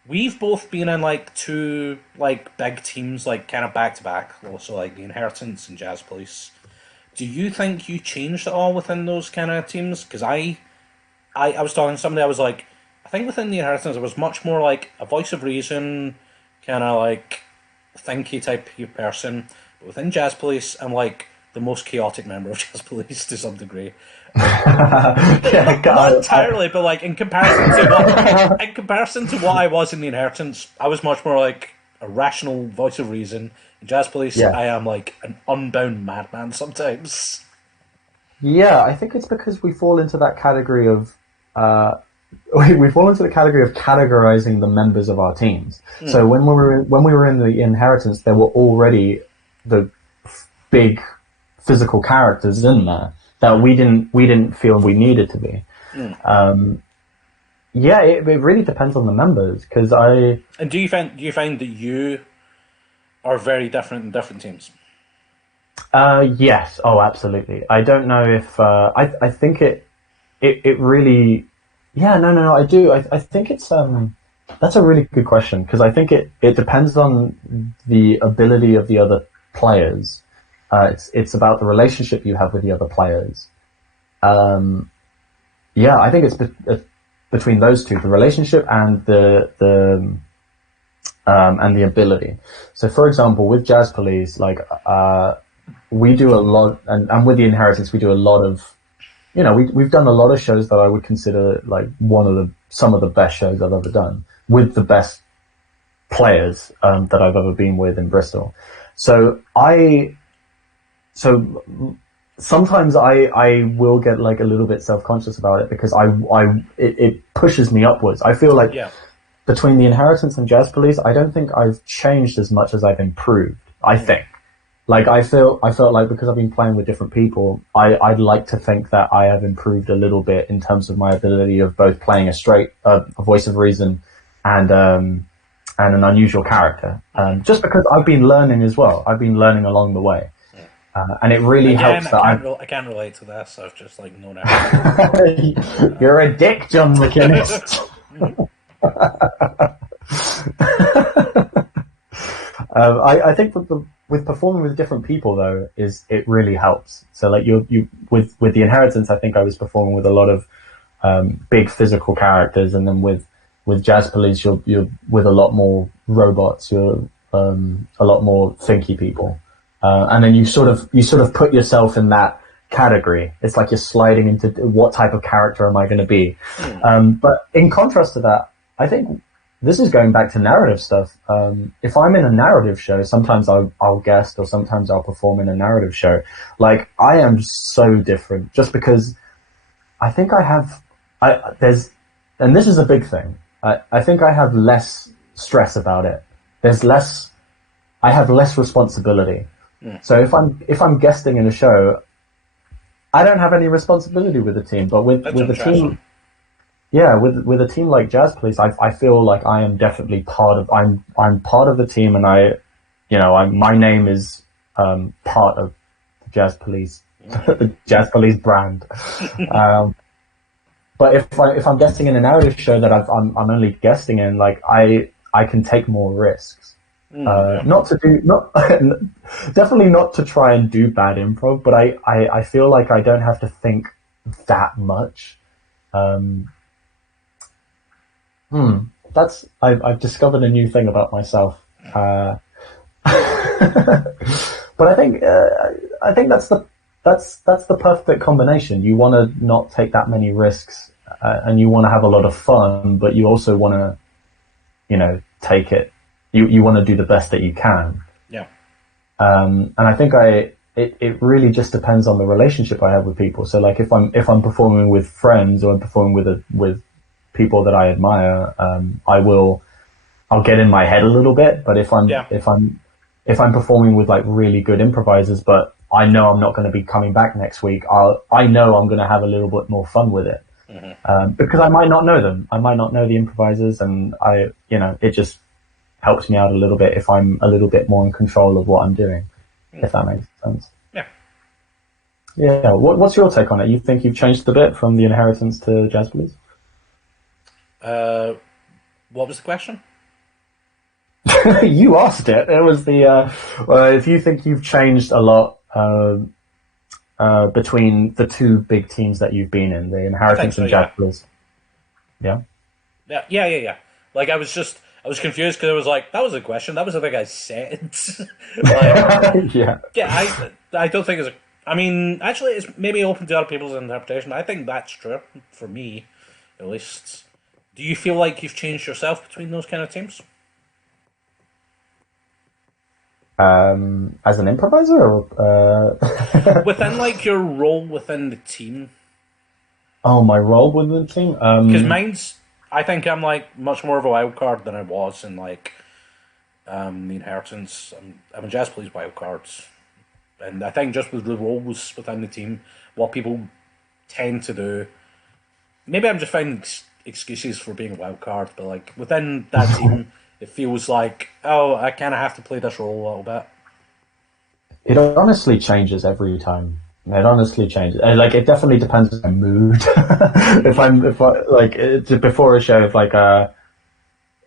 We've both been in like 2 like big teams, like kind of back to back. Also like the Inheritance and Jazz Police. Do you think you changed at all within those kind of teams? Because I was talking to somebody, I was like, I think within the Inheritance I was much more like a voice of reason, kind of like thinky type of person. But within Jazz Police, I'm like the most chaotic member of Jazz Police to some degree. Not entirely, but like in comparison to what I was in the Inheritance, I was much more like a rational voice of reason. In Jazz Police, I am like an unbound madman sometimes. Yeah, I think it's because we fall into that category of we fall into the category of categorizing the members of our teams. So when we were in the Inheritance, there were already the big physical characters in there that we didn't feel we needed to be. Yeah, it really depends on the members, because And do you find that you are very different in different teams? Yes. Oh, absolutely. I don't know if I think it really. Yeah, no. I do. I think it's that's a really good question, because I think it depends on the ability of the other players. It's about the relationship you have with the other players. Yeah, I think it's between those two, the relationship and the ability. So, for example, with Jazz Police, like we do a lot, and with the Inheritance, we do a lot of. We've done a lot of shows that I would consider like some of the best shows I've ever done, with the best players that I've ever been with in Bristol. So sometimes I will get like a little bit self-conscious about it because it pushes me upwards. I feel like between the Inheritance and Jazz Police, I don't think I've changed as much as I've improved. I think. Like I felt like because I've been playing with different people, I'd like to think that I have improved a little bit in terms of my ability of both playing a voice of reason and an unusual character. Just because I've been learning as well. I've been learning along the way. And it really helps that I can't relate to this. I've just like known everything. You're a dick, John McInnes. I think with performing with different people though, it really helps. So like you with the Inheritance, I think I was performing with a lot of big physical characters, and then with Jazz Police, you're with a lot more robots. You're a lot more thinky people. And then you sort of put yourself in that category. It's like you're sliding into what type of character am I going to be. But in contrast to that, I think this is going back to narrative stuff. If I'm in a narrative show, sometimes I'll guest or sometimes I'll perform in a narrative show. Like I am so different just because I think and this is a big thing. I think I have less stress about it. I have less responsibility. So if I'm guesting in a show, I don't have any responsibility with the team. But with a team, with a team like Jazz Police, I feel like I am definitely I'm part of the team, and my name is part of the Jazz Police, the Jazz Police brand. But if I'm guesting in a narrative show that I'm only guesting in, like I can take more risks. Definitely not to try and do bad improv, but I feel like I don't have to think that much. I've discovered a new thing about myself. But I think that's the perfect combination. You want to not take that many risks, and you want to have a lot of fun, but you also want to, take it. You want to do the best that you can. Yeah. And I think it really just depends on the relationship I have with people. So like if I'm performing with friends or I'm performing with people that I admire, I'll get in my head a little bit. But if I'm performing with like really good improvisers, but I know I'm not going to be coming back next week, I know I'm going to have a little bit more fun with it. Because I might not know them. I might not know the improvisers, and it just helps me out a little bit if I'm a little bit more in control of what I'm doing, if that makes sense. Yeah. Yeah. What's your take on it? You think you've changed a bit from the Inheritance to Jazz Police? What was the question? You asked it. It was if you think you've changed a lot between the two big teams that you've been in, the Inheritance and Jazz Police. Yeah. Yeah. Like I was confused because I was like, that was a question. That was the thing I said. Like, yeah. I don't think it's. I mean, actually, it's maybe open to other people's interpretation. I think that's true for me, at least. Do you feel like you've changed yourself between those kind of teams? As an improviser, or within like your role within the team? Oh, my role within the team. Because I think I'm like much more of a wild card than I was in like the Inheritance. I'm a Jazz Police wild cards, and I think just with the roles within the team, what people tend to do. Maybe I'm just finding excuses for being a wild card, but like within that team, it feels like I kind of have to play this role a little bit. It honestly changes every time. It honestly changes. Like it definitely depends on my mood. Before a show, it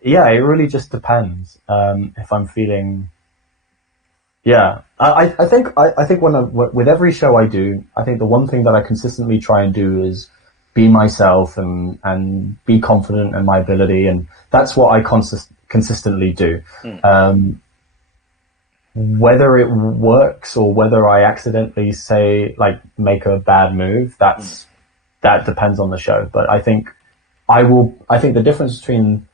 really just depends. If I'm feeling, I think with every show I do, I think the one thing that I consistently try and do is be myself and be confident in my ability, and that's what I consistently do. Whether it works or whether I accidentally make a bad move, that depends on the show. But I think the difference between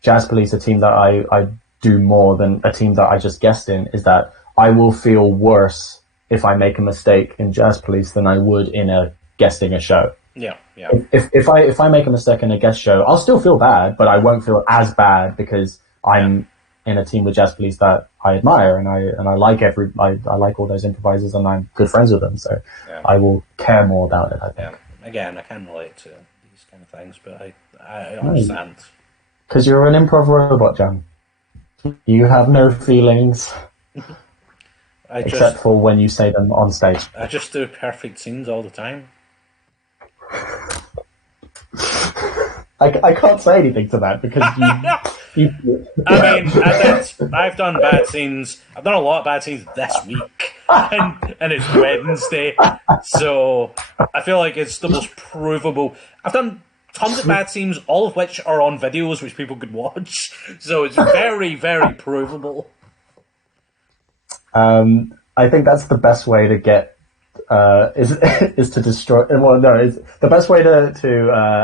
Jazz Police, a team that I do more than a team that I just guessed in is that I will feel worse if I make a mistake in Jazz Police than I would in a guesting a show. Yeah, yeah. If I make a mistake in a guest show, I'll still feel bad, but I won't feel as bad because I'm in a team with Jazz Police that I admire and I like I like all those improvisers and I'm good friends with them, so I will care more about it, I think. Yeah. Again, I can relate to these kind of things, but I understand. Because you're an improv robot, John. You have no feelings. Except for when you say them on stage. I just do perfect scenes all the time. I can't say anything to that because you I mean, I've done bad scenes. I've done a lot of bad scenes this week, and it's Wednesday, so I feel like it's the most provable. I've done tons of bad scenes, all of which are on videos which people could watch, so it's very, very provable. I think that's the best way to get is to destroy. Well, no, the best way to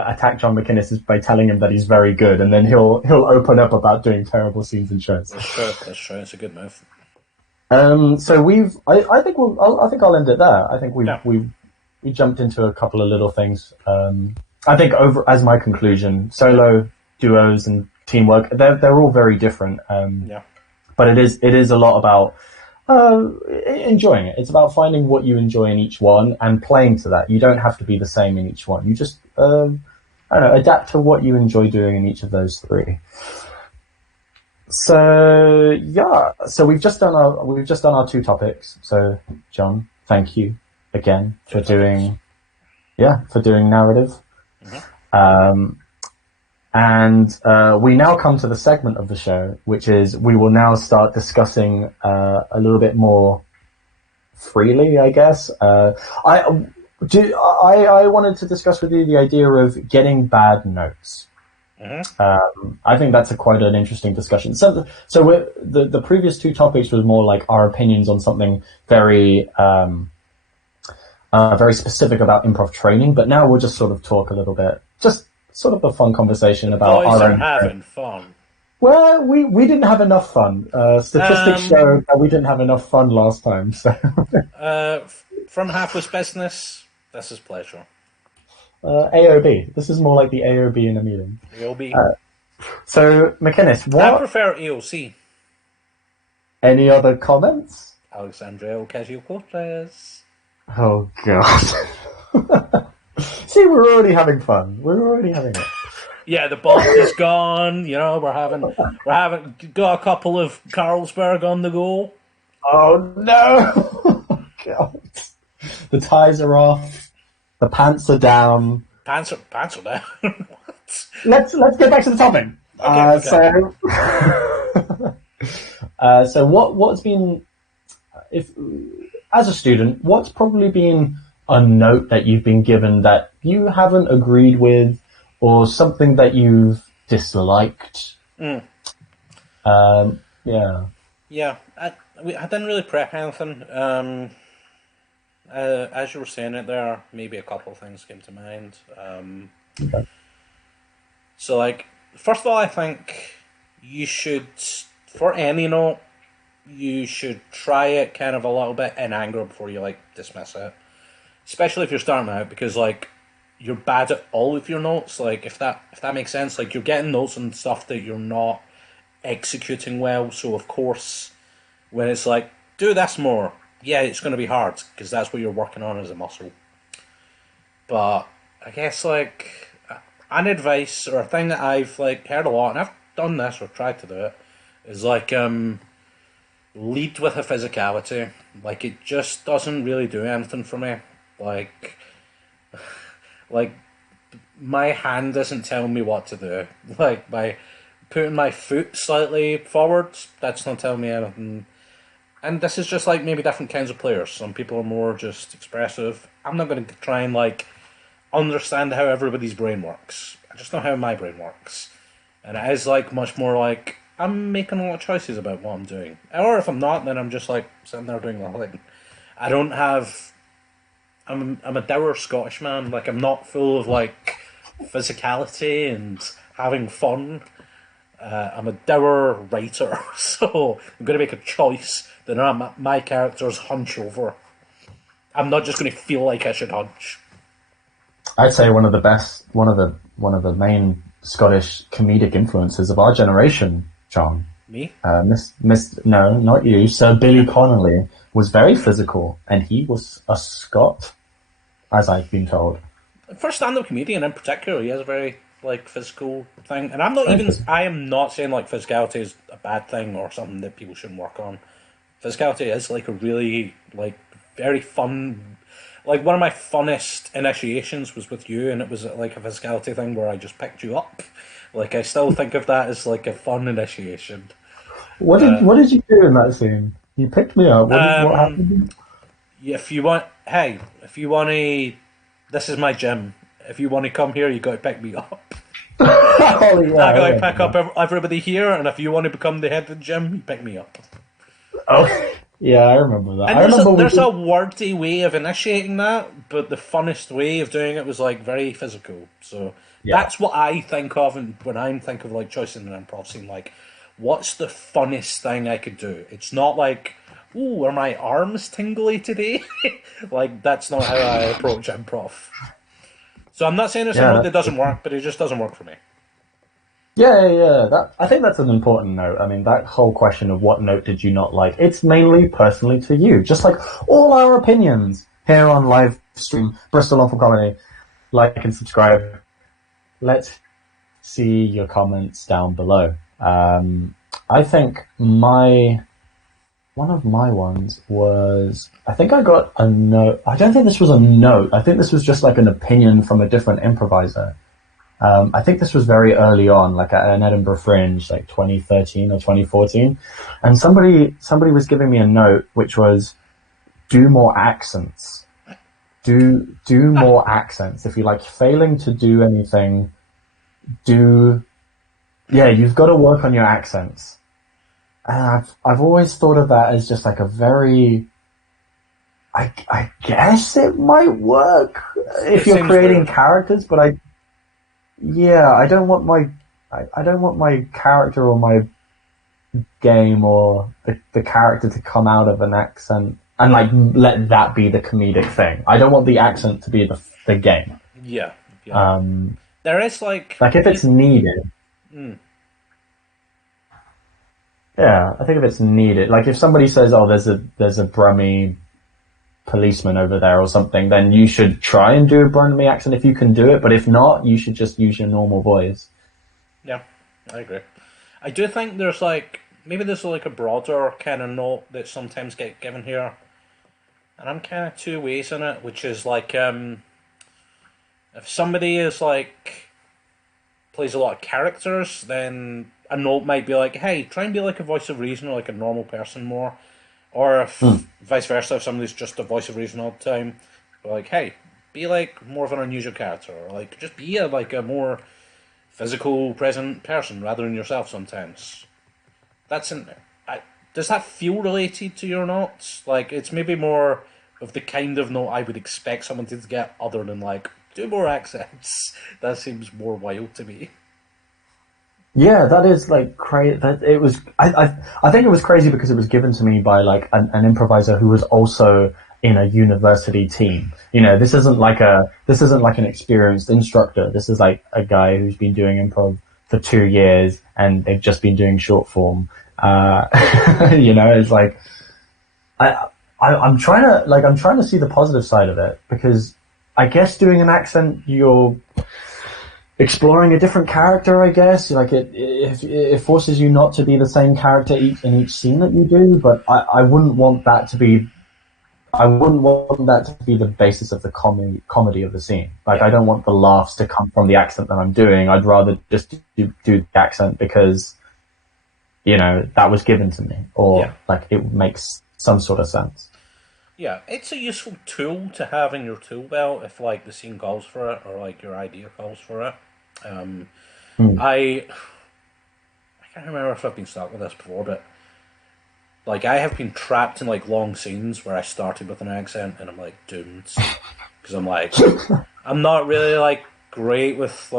attack John McInnes is by telling him that he's very good, and then he'll open up about doing terrible scenes in shows. That's true. That's true. It's a good move. So I think I'll end it there. I think we jumped into a couple of little things. I think as my conclusion, solo, duos, and teamwork, they're all very different. But it is a lot about enjoying it. It's about finding what you enjoy in each one and playing to that. You don't have to be the same in each one. You just I don't know, adapt to what you enjoy doing in each of those three. So we've just done our two topics. So John, thank you again for doing narrative. Mm-hmm. And we now come to the segment of the show, which is we will now start discussing a little bit more freely, I guess. I wanted to discuss with you the idea of getting bad notes. Mm-hmm. I think that's quite an interesting discussion. So the previous two topics was more like our opinions on something very very specific about improv training, but now we'll just sort of talk a little bit, just sort of a fun conversation about our own having fun. Well, we didn't have enough fun. Statistics show that we didn't have enough fun last time. So from Halfless Business, this is pleasure. AOB. This is more like the AOB in a meeting. AOB. So McInnes, what? I prefer AOC. Any other comments? Alexandria Ocasio-Cortez. Oh God. See, we're already having fun. We're already having it. Yeah, the bomb is gone. You know, we're having got a couple of Carlsberg on the go. Oh no! Oh, God. The ties are off. The pants are down. Pants are down. What? Let's get back to the topic. Okay. So what's been, if as a student, what's probably been a note that you've been given that you haven't agreed with, or something that you've disliked? Yeah. Yeah, I didn't really prep anything. As you were saying it there, maybe a couple of things came to mind. Okay. So, like, first of all, I think you should, for any note, you should try it kind of a little bit in anger before you, like, dismiss it. Especially if you're starting out, because, like, you're bad at all of your notes. Like, if that makes sense, like, you're getting notes and stuff that you're not executing well. So, of course, when it's like, do this more, yeah, it's going to be hard, because that's what you're working on as a muscle. But I guess, like, an advice or a thing that I've, like, heard a lot, and I've done this or tried to do it, is, like, lead with a physicality. Like, it just doesn't really do anything for me. Like, my hand doesn't tell me what to do. Like, by putting my foot slightly forward, that's not telling me anything. And this is just, like, maybe different kinds of players. Some people are more just expressive. I'm not going to try and, like, understand how everybody's brain works. I just know how my brain works. And it is, like, much more like, I'm making a lot of choices about what I'm doing. Or if I'm not, then I'm just, like, sitting there doing nothing. I don't have... I'm a dour Scottish man. Like, I'm not full of, like, physicality and having fun. I'm a dour writer, so I'm going to make a choice that my characters hunch over. I'm not just going to feel like I should hunch. I'd say one of the main Scottish comedic influences of our generation, John. Me? No, not you. Sir Billy Connolly was very physical, and he was a Scot, as I've been told. For a stand-up comedian in particular, he has a very physical thing, and I am not saying physicality is a bad thing or something that people shouldn't work on. Physicality is a really very fun. One of my funnest initiations was with you, and it was a physicality thing where I just picked you up. I still think of that as a fun initiation. What did you do in that scene? You picked me up. What happened? If you want to, this is my gym. If you want to come here, you got to pick me up. Oh, yeah, I got to pick up everybody here, and if you want to become the head of the gym, you pick me up. Oh, yeah, I remember that. And there's a wordy way of initiating that, but the funnest way of doing it was very physical. So that's what I think of when I think of choosing an improv scene. What's the funnest thing I could do? It's not ooh, are my arms tingly today? That's not how I approach improv. So I'm not saying it's a note that doesn't work, but it just doesn't work for me. Yeah. I think that's an important note. I mean, that whole question of what note did you not like, it's mainly personally to you. Just like all our opinions here on Livestream, Bristol Longform Comedy. Like and subscribe. Let's see your comments down below. I think one of my ones was, I think I got a note. I don't think this was a note. I think this was just an opinion from a different improviser. I think this was very early on, at an Edinburgh Fringe, 2013 or 2014. And somebody was giving me a note, which was, do more accents. Do more accents. If you're failing to do anything, you've got to work on your accents. And I've always thought of that as just a very, I guess it might work if you're creating characters, but I don't want my character or my game or the character to come out of an accent and let that be the comedic thing. I don't want the accent to be the game. Yeah. There is if it's needed. Yeah, I think if it's needed, if somebody says, "Oh, there's a Brummie policeman over there" or something, then you should try and do a Brummie accent if you can do it. But if not, you should just use your normal voice. Yeah, I agree. I do think there's maybe there's a broader kind of note that sometimes get given here, and I'm kind of two ways in it, which is if somebody is plays a lot of characters, then a note might be hey, try and be a voice of reason or a normal person more. Or if vice versa, if somebody's just a voice of reason all the time, hey, be more of an unusual character, or just be a more physical, present person rather than yourself sometimes. Does that feel related to your notes? It's maybe more of the kind of note I would expect someone to get, other than do more accents. That seems more wild to me. Yeah, that is crazy. That it was. I think it was crazy because it was given to me by an improviser who was also in a university team. This isn't an experienced instructor. This is a guy who's been doing improv for 2 years and they've just been doing short form. It's I'm trying to see the positive side of it, because I guess doing an accent, you're exploring a different character, I guess. It forces you not to be the same character in each scene that you do, but I wouldn't want that to be the basis of the comedy of the scene. I don't want the laughs to come from the accent that I'm doing. I'd rather just do the accent because, that was given to me, or it makes some sort of sense. Yeah, it's a useful tool to have in your tool belt if the scene calls for it, or your idea calls for it. I can't remember if I've been stuck with this before, but I have been trapped in long scenes where I started with an accent and I'm doomed, because I'm I'm not really great with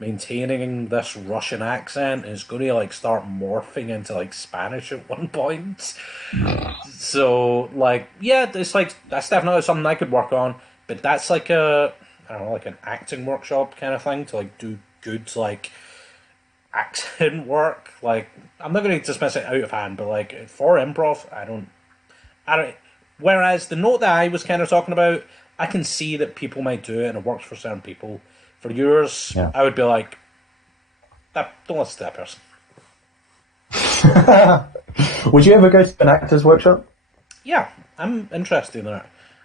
maintaining this Russian accent is going to like start morphing into like Spanish at one point. So like, yeah, it's like that's definitely something I could work on. But that's like I don't know, like an acting workshop kind of thing to like do good like accent work. Like I'm not going to dismiss it out of hand, but like for improv, I don't. Whereas the note that I was kind of talking about, I can see that people might do it and it works for certain people. For yours, Yeah. I would be like, don't listen to that person. Would you ever go to an actor's workshop? Yeah, I'm interested in it.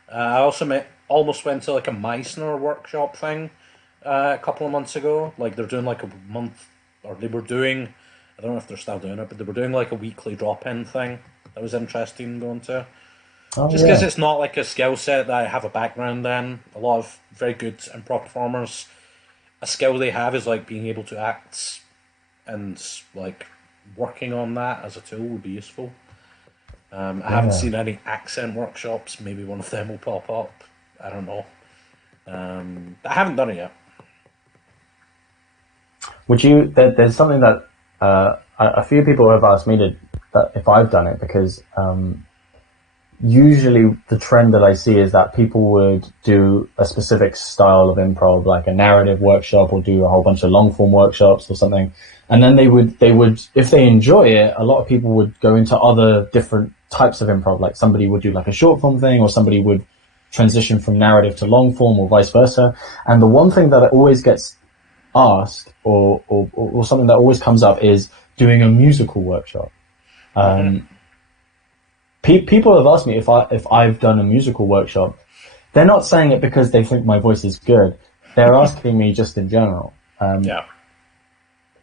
I also almost went to like a Meissner workshop thing a couple of months ago. Like they're doing like a month, or they were doing, I don't know if they're still doing it, but they were doing like a weekly drop-in thing. That was interesting going to. Just because it's not like a skill set that I have a background in. A lot of very good improv performers, a skill they have is like being able to act, and like working on that as a tool would be useful. I haven't seen any accent workshops. Maybe one of them will pop up. I don't know. I haven't done it yet. Would you? There's something that a few people have asked me that if I've done it, because usually the trend that I see is that people would do a specific style of improv, like a narrative workshop, or do a whole bunch of long form workshops or something. And then they would, if they enjoy it, a lot of people would go into other different types of improv. Like somebody would do like a short form thing, or somebody would transition from narrative to long form, or vice versa. And the one thing that always gets asked, or something that always comes up, is doing a musical workshop. People have asked me if I've done a musical workshop. They're not saying it because they think my voice is good. They're asking me just in general. Yeah.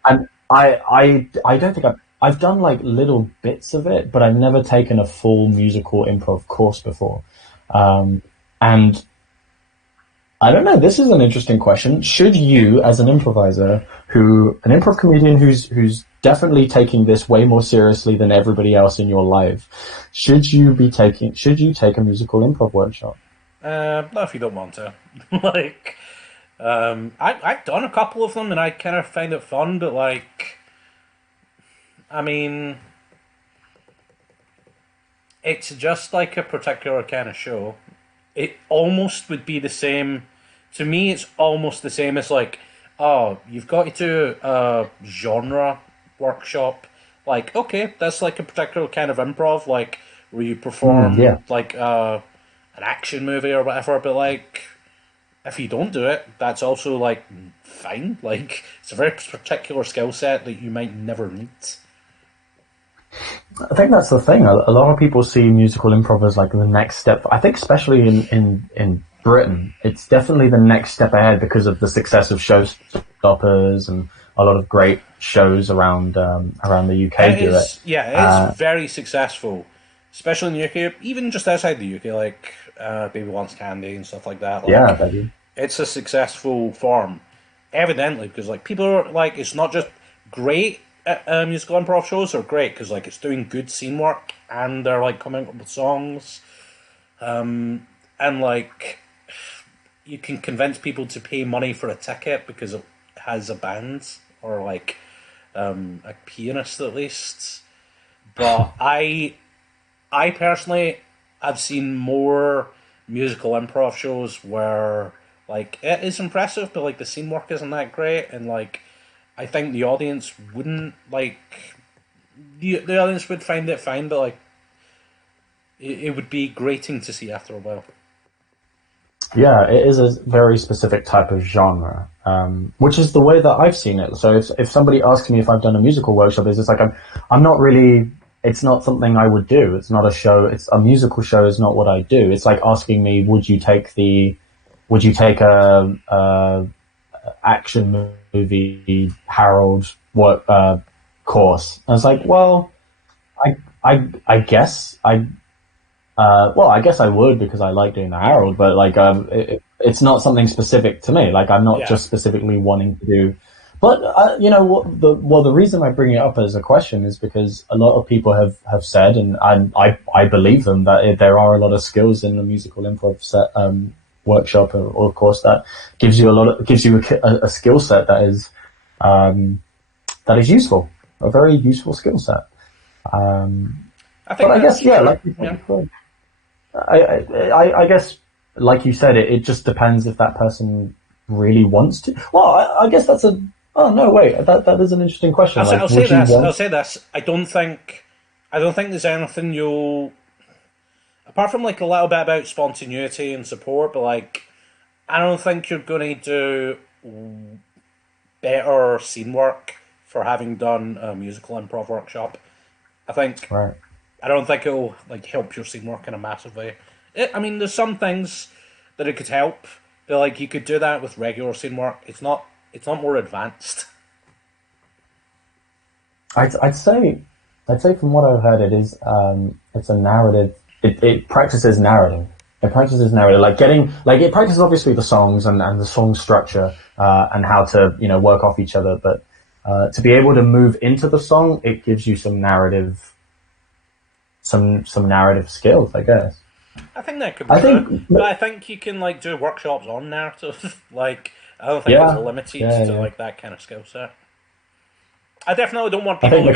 And I don't think I've done like little bits of it, but I've never taken a full musical improv course before. And I don't know, this is an interesting question. Should you, as an improviser, an improv comedian who's definitely taking this way more seriously than everybody else in your life, should you take a musical improv workshop? Not if you don't want to. Like, I've done a couple of them and I kind of find it fun, but like, I mean, it's just like a particular kind of show. It almost would be the same. To me, it's almost the same as like, oh, you've got to do a genre workshop. Like, okay, that's like a particular kind of improv, like where you perform like an action movie or whatever. But like, if you don't do it, that's also like fine. Like, it's a very particular skill set that you might never meet. I think that's the thing. A lot of people see musical improv as like the next step. I think especially in Britain, it's definitely the next step ahead because of the success of Showstoppers and a lot of great shows around the UK do it. Yeah, it's very successful, especially in the UK, even just outside the UK, like Baby Wants Candy and stuff like that. Like, yeah, baby. It's a successful form, evidently, because like people are like, it's not just great. Musical improv shows are great because like it's doing good scene work and they're like coming up with songs, and like you can convince people to pay money for a ticket because it has a band or like a pianist at least. But I personally have seen more musical improv shows where like it is impressive, but like the scene work isn't that great, and like I think the audience wouldn't like the audience would find it fine, but like it would be grating to see after a while. Yeah, it is a very specific type of genre, which is the way that I've seen it. So if somebody asks me if I've done a musical workshop, it's just like I'm not really. It's not something I would do. It's not a show. It's a musical show. Is not what I do. It's like asking me, would you take a action movie Harold work course? I was like, well, I guess I guess I would because I like doing the Harold, but like it's not something specific to me. Like I'm not just specifically wanting to do. But you know what? The reason I bring it up as a question is because a lot of people have said, and I believe them, that there are a lot of skills in the musical improv workshop or course that gives you a skill set that is useful, a very useful skill set. I think, but I guess, yeah, true. like you said before, I guess, like you said, it just depends if that person really wants to. Well, I guess that's a. Oh no, wait, that is an interesting question. I'll say this. I don't think there's anything you'll, apart from like a little bit about spontaneity and support, but like, I don't think you're going to do better scene work for having done a musical improv workshop. Right. I don't think it'll like help your scene work in a massive way. I mean, there's some things that it could help, but like you could do that with regular scene work. It's not more advanced. I'd say from what I've heard, it's a narrative. It practices narrative. It practices narrative, it practices obviously the songs and the song structure and how to work off each other. But to be able to move into the song, it gives you some narrative skills, I guess. I think that could be true. But I think you can like do workshops on narrative. Like I don't think it's limited to like that kind of skill set. I definitely don't want people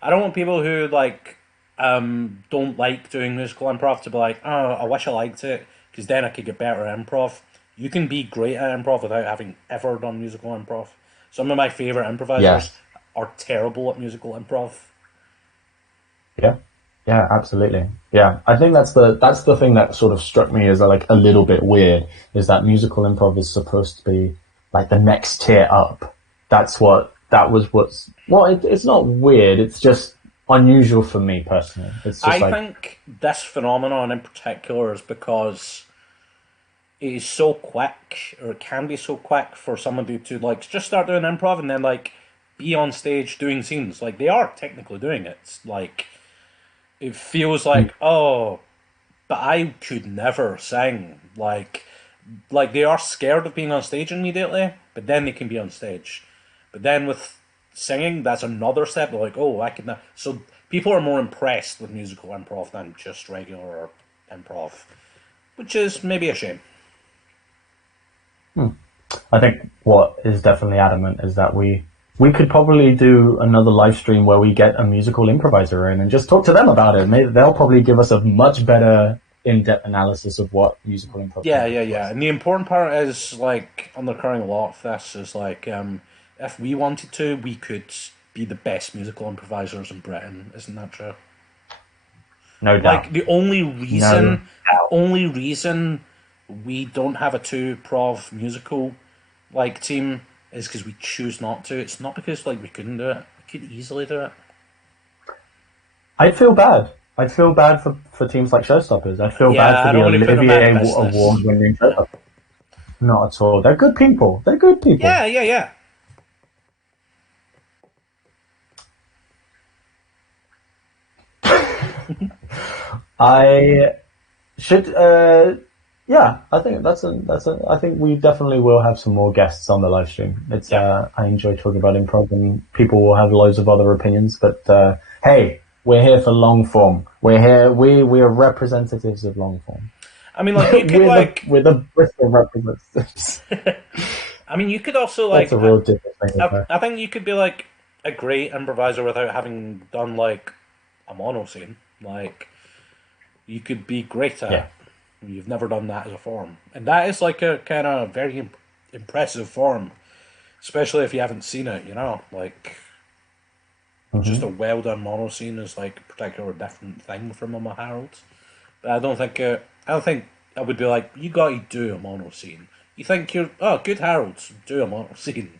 I don't want people who like don't like doing musical improv to be like, oh, I wish I liked it because then I could get better at improv. You can be great at improv without having ever done musical improv. Some of my favorite improvisers are terrible at musical improv. Yeah, absolutely. Yeah, I think that's the thing that sort of struck me as like a little bit weird, is that musical improv is supposed to be like the next tier up. It's not weird. It's just unusual for me personally. It's just I think this phenomenon in particular is because it is so quick, or it can be so quick for somebody to like just start doing improv and then like be on stage doing scenes. Like they are technically doing it. It's like it feels like but I could never sing. Like they are scared of being on stage immediately, but then they can be on stage. But then with singing, that's another step. They're like, oh, I can now. So people are more impressed with musical improv than just regular improv, which is maybe a shame. I think what is definitely adamant is that we could probably do another live stream where we get a musical improviser in and just talk to them about it. They'll probably give us a much better in-depth analysis of what musical improv is. Yeah. And the important part is, like, on the recurring a lot of this is, like, if we wanted to, we could be the best musical improvisers in Britain. Isn't that true? No doubt. Like, the only reason we don't have a two-prov musical, like, team is because we choose not to. It's not because like we couldn't do it. We could easily do it. I'd feel bad for teams like Showstoppers. I'd feel bad for the Olivier Award-winning Showstoppers. Not at all. They're good people. Yeah. I should. Yeah, I think I think we definitely will have some more guests on the live stream. I enjoy talking about improv, and people will have loads of other opinions. But hey, we're here for long form. We're here. We are representatives of long form. I mean, like you could we're the Bristol representatives. I mean, you could also like. That's a real different thing. I think you could be like a great improviser without having done like a mono scene. Like you could be great at. it. You've never done that as a form. And that is like a kind of very impressive form. Especially if you haven't seen it, Like, just a well-done mono scene is like a particular different thing from a Harold. But I don't think I would be like, you got to do a mono scene. You think you're, good Harold, do a mono scene.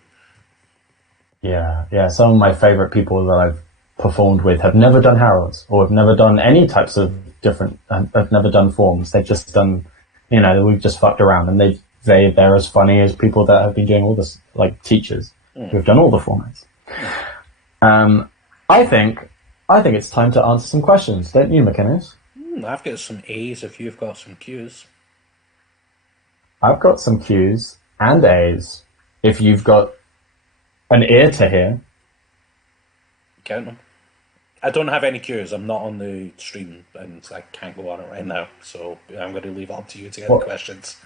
Yeah. Some of my favourite people that I've performed with have never done Harolds, or have never done any types of different. I've never done forms. They've just done, we've just fucked around, and they're as funny as people that have been doing all this, like teachers who've done all the formats. I think it's time to answer some questions, don't you, McInnes? I've got some A's if you've got some Q's. I've got some Q's and A's if you've got an ear to hear. Count them. I don't have any cues. I'm not on the stream, and I can't go on it right now. So I'm going to leave it up to you to get the questions.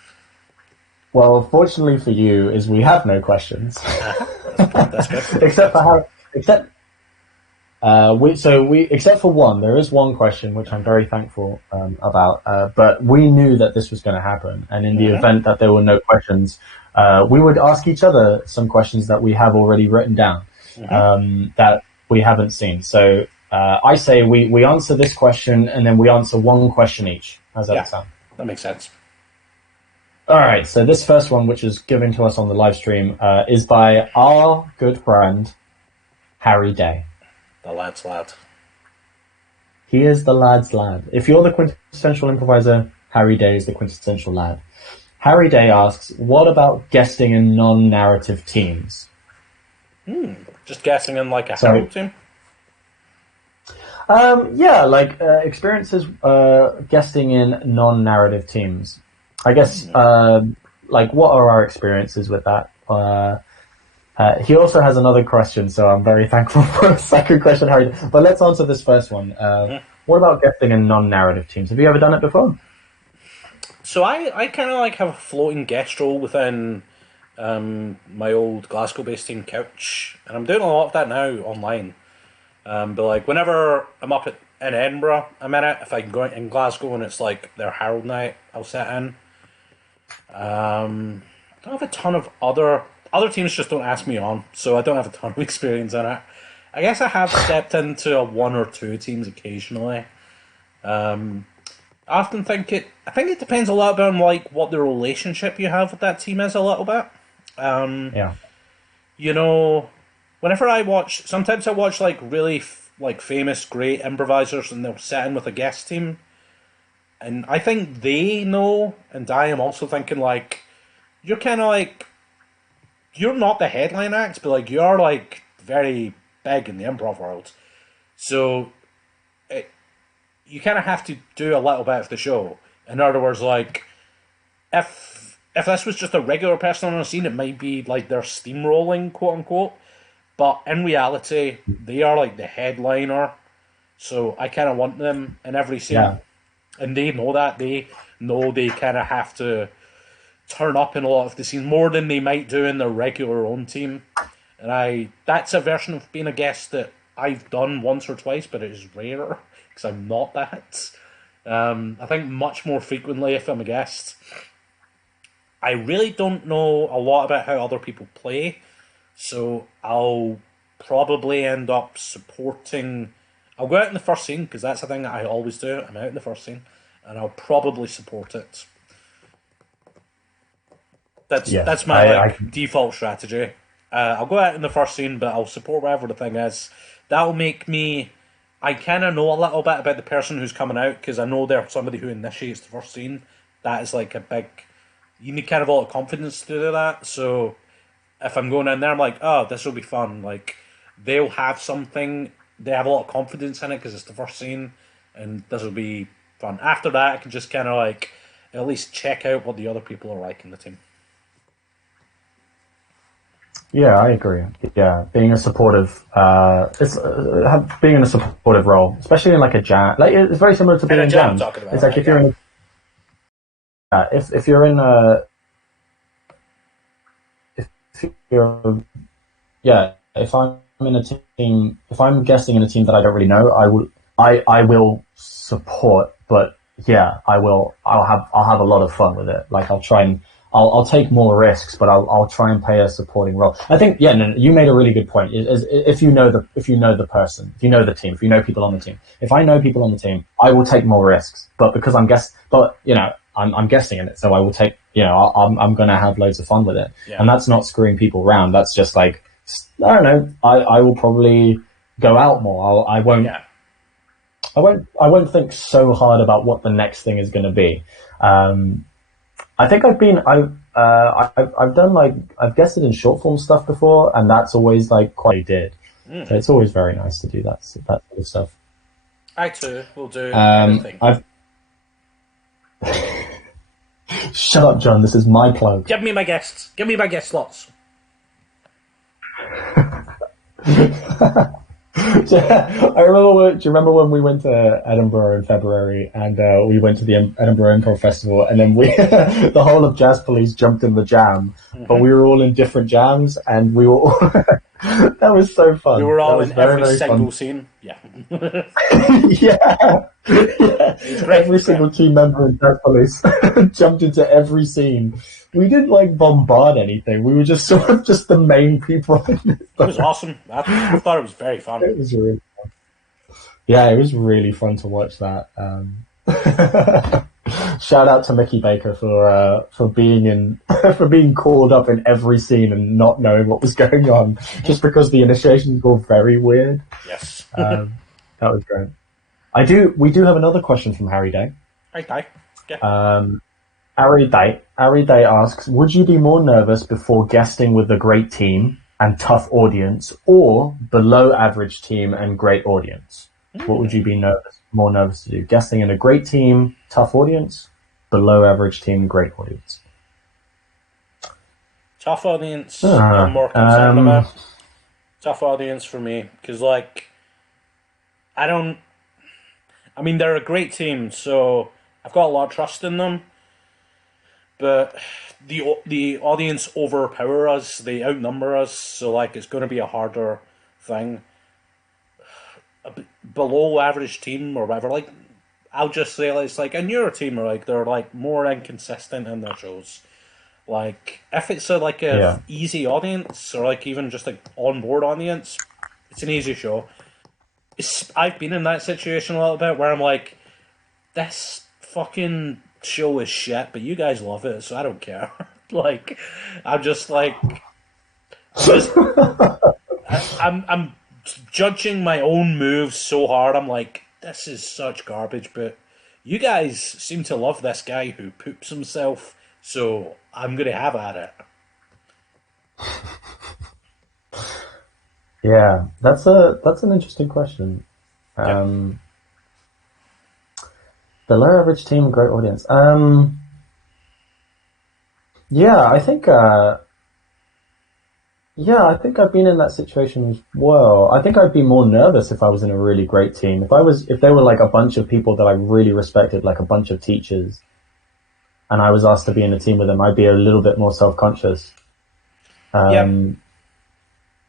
Well, fortunately for you, is we have no questions. That's good. except for one, there is one question which I'm very thankful about. But we knew that this was going to happen, and in the event that there were no questions, we would ask each other some questions that we have already written down that we haven't seen. So I say we answer this question, and then we answer one question each. How's that sound? That makes sense. All right. So this first one, which is given to us on the live stream, is by our good friend Harry Day. The lad's lad. He is the lad's lad. If you're the quintessential improviser, Harry Day is the quintessential lad. Harry Day asks, what about guesting in non-narrative teams? Just guessing in like a Herald team? Experiences guesting in non-narrative teams. I guess, what are our experiences with that? He also has another question, so I'm very thankful for a second question, Harry. But let's answer this first one. What about guesting in non-narrative teams? Have you ever done it before? So I kind of like have a floating guest role within my old Glasgow-based team, Couch, and I'm doing a lot of that now online. But like whenever I'm up in Edinburgh, I'm in it. If I can go in Glasgow and it's like their Herald night, I'll sit in. I don't have a ton of other teams just don't ask me on, so I don't have a ton of experience in it. I guess I have stepped into a one or two teams occasionally. I often think it depends a little bit on like what the relationship you have with that team is a little bit. You know, whenever sometimes I watch like really famous great improvisers and they'll sit in with a guest team, and I think they know, and I am also thinking like you're kind of like you're not the headline act, but like you're like very big in the improv world, so you kind of have to do a little bit of the show. In other words, like if this was just a regular person on a scene, it might be like they're steamrolling, quote unquote. But in reality, they are like the headliner, so I kind of want them in every scene, and they know that. They know they kind of have to turn up in a lot of the scenes more than they might do in their regular own team. And that's a version of being a guest that I've done once or twice, but it is rarer because I'm not that. I think much more frequently if I'm a guest, I really don't know a lot about how other people play, so I'll probably end up supporting. I'll go out in the first scene because that's the thing that I always do. I'm out in the first scene, and I'll probably support it. That's my default strategy. I'll go out in the first scene, but I'll support whatever the thing is. That'll make me. I kind of know a little bit about the person who's coming out because I know they're somebody who initiates the first scene. That is like a big. You need kind of a lot of confidence to do that. So if I'm going in there, I'm like, oh, this will be fun. Like they'll have something. They have a lot of confidence in it because it's the first scene, and this will be fun. After that, I can just kind of like at least check out what the other people are like in the team. Yeah, I agree. Yeah, being a supportive, being in a supportive role, especially in like a jam, like it's very similar to being in jams. It's like if you're in, if you're in a, if I'm in a team, if I'm guesting in a team that I don't really know, I will support, but yeah, I'll have a lot of fun with it. Like I'll take more risks, but I'll try and play a supporting role. I think, you made a really good point. If you know the person, if you know the team, if you know people on the team. If I know people on the team, I will take more risks. But because I'm guessing in it, so I will take. I'm gonna have loads of fun with it, and that's not screwing people around. That's just like I don't know. I will probably go out more. I won't. Yeah. I won't think so hard about what the next thing is going to be. I think I've done I've guested in short form stuff before, and that's always like quite did. So it's always very nice to do that sort of stuff. I too will do anything. Shut up, John. This is my plug. Give me my guests. Give me my guest slots. Do you remember when we went to Edinburgh in February and we went to the Edinburgh Improv Festival and then the whole of Jazz Police jumped in the jam, but we were all in different jams and we were all, that was so fun. We were all in every very single fun. scene. Yeah. Yeah. Every single team member in Jazz Police jumped into every scene. We didn't like bombard anything. We were just sort of just the main people. It was awesome. I thought it was very fun. It was really fun. Yeah, it was really fun to watch that. Shout out to Mickey Baker for being for being called up in every scene and not knowing what was going on, just because the initiations were very weird. Yes. That was great. We do have another question from Harry Day. Okay. Yeah. Harry Day asks, would you be more nervous before guesting with a great team and tough audience, or below average team and great audience? What would you be more nervous to do? Guesting in a great team, tough audience, below average team, great audience? Tough audience, I'm more concerned about. Tough audience for me, because, they're a great team, so I've got a lot of trust in them, but the audience overpower us, they outnumber us, so, it's going to be a harder thing. Below average team or whatever, I'll just say it's a newer team, or they're more inconsistent in their shows. If it's a easy audience, or even just on board audience, it's an easy show. I've been in that situation a little bit where I'm this fucking show is shit, but you guys love it, so I don't care. I'm just I'm judging my own moves so hard. I'm this is such garbage, but you guys seem to love this guy who poops himself, so I'm gonna have at it. Yeah, that's an interesting question. Below average team, great audience. I think I've been in that situation as well. I think I'd be more nervous if I was in a really great team. If they were a bunch of people that I really respected, a bunch of teachers, and I was asked to be in a team with them, I'd be a little bit more self-conscious.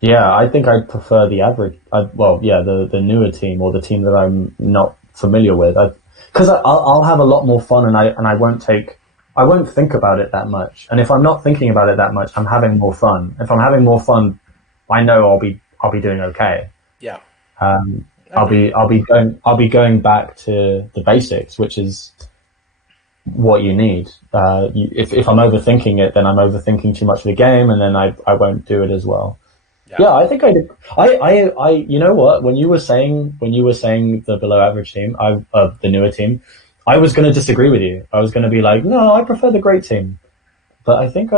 Yeah, I think I'd prefer the average. The newer team, or the team that I'm not familiar with, because I'll have a lot more fun, and I won't think about it that much. And if I'm not thinking about it that much, I'm having more fun. If I'm having more fun, I know I'll be doing okay. Yeah. I'll be going back to the basics, which is what you need. If I'm overthinking it, then I'm overthinking too much of the game, and then I won't do it as well. Yeah, I think I did. You know what? When you were saying the below average team, the newer team, I was going to disagree with you. I was going to be no, I prefer the great team. But I think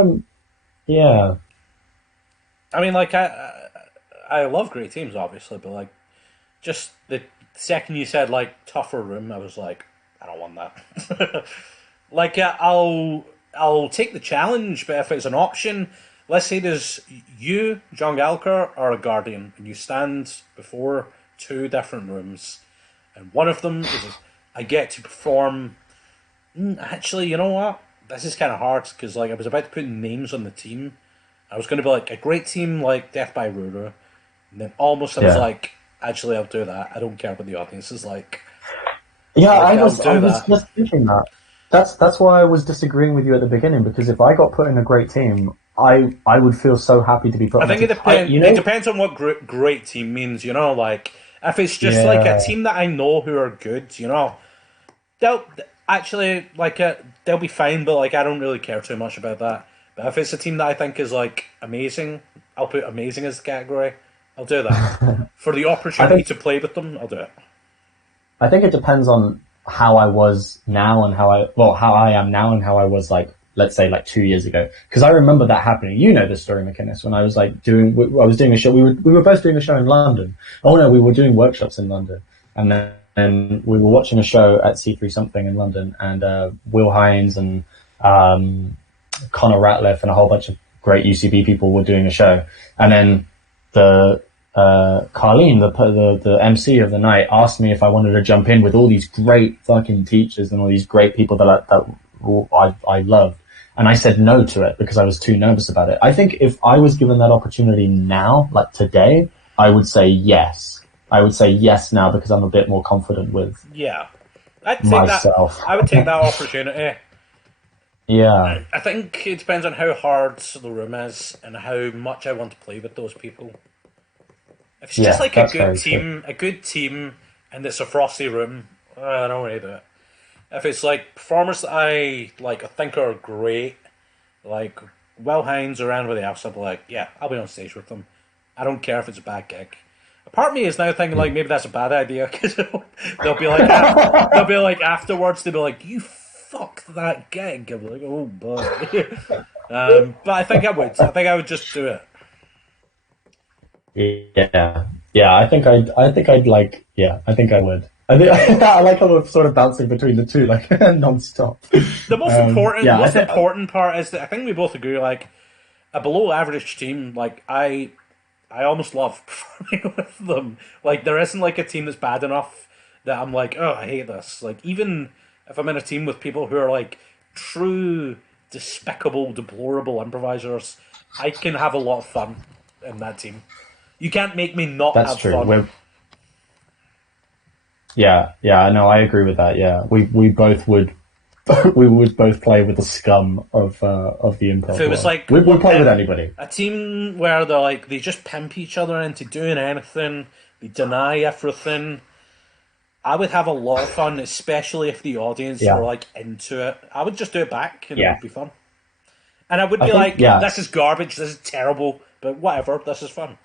yeah. I love great teams, obviously, but just the second you said tougher room, I was I don't want that. I'll take the challenge, but if it's an option, let's say there's you, John Gallagher, or a Guardian, and you stand before two different rooms, and one of them is I get to perform. Actually, you know what? This is kind of hard, because I was about to put names on the team. I was going to be a great team like Death by Ruru, and then almost I was actually, I'll do that. I don't care what the audience is like. Yeah, I was just thinking that. That's why I was disagreeing with you at the beginning, because if I got put in a great team, I would feel so happy to be put. I think it depends. It depends on what great team means. If it's just a team that I know who are good, they'll actually they'll be fine. But I don't really care too much about that. But if it's a team that I think is amazing, I'll put amazing as the category. I'll do that for the opportunity to play with them. I'll do it. I think it depends on how I was now and how I am now and how I was let's say 2 years ago, because I remember that happening. You know the story, McInnes, when I was doing a show. We were both doing a show in London. Oh no, we were doing workshops in London, and then we were watching a show at C3 something in London, and Will Hines and Connor Ratliff and a whole bunch of great UCB people were doing a show, and then Carlene, the MC of the night, asked me if I wanted to jump in with all these great fucking teachers and all these great people I love. And I said no to it because I was too nervous about it. I think if I was given that opportunity now, like today, I would say yes. I would say yes now because I'm a bit more confident with I'd take myself. I would take that opportunity. Yeah. I think it depends on how hard the room is and how much I want to play with those people. If it's just like a good team, and it's a frosty room, I don't really do it. If it's like performers that I think are great, like Will Hines or anybody else, I'll be like, yeah, I'll be on stage with them. I don't care if it's a bad gig. A part of me is now thinking like maybe that's a bad idea because they'll be like afterwards they'll be like, you fucked that gig. I'm like, oh boy. But I think I would. I think I would just do it. Yeah. I think I would. I like how we're sort of bouncing between the two, like non-stop. The most important part is that I think we both agree, like a below average team, like I almost love performing with them. Like there isn't like a team that's bad enough that I'm like, oh, I hate this. Like even if I'm in a team with people who are like true despicable, deplorable improvisers, I can have a lot of fun in that team. You can't make me not have fun. Yeah, no, I agree with that. Yeah, we both would, we would both play with the scum of the improv. If it was like we'd play with anybody. A team where they just pimp each other into doing anything, they deny everything. I would have a lot of fun, especially if the audience were like into it. I would just do it back, and it would be fun. And I would be this is garbage, this is terrible, but whatever, this is fun.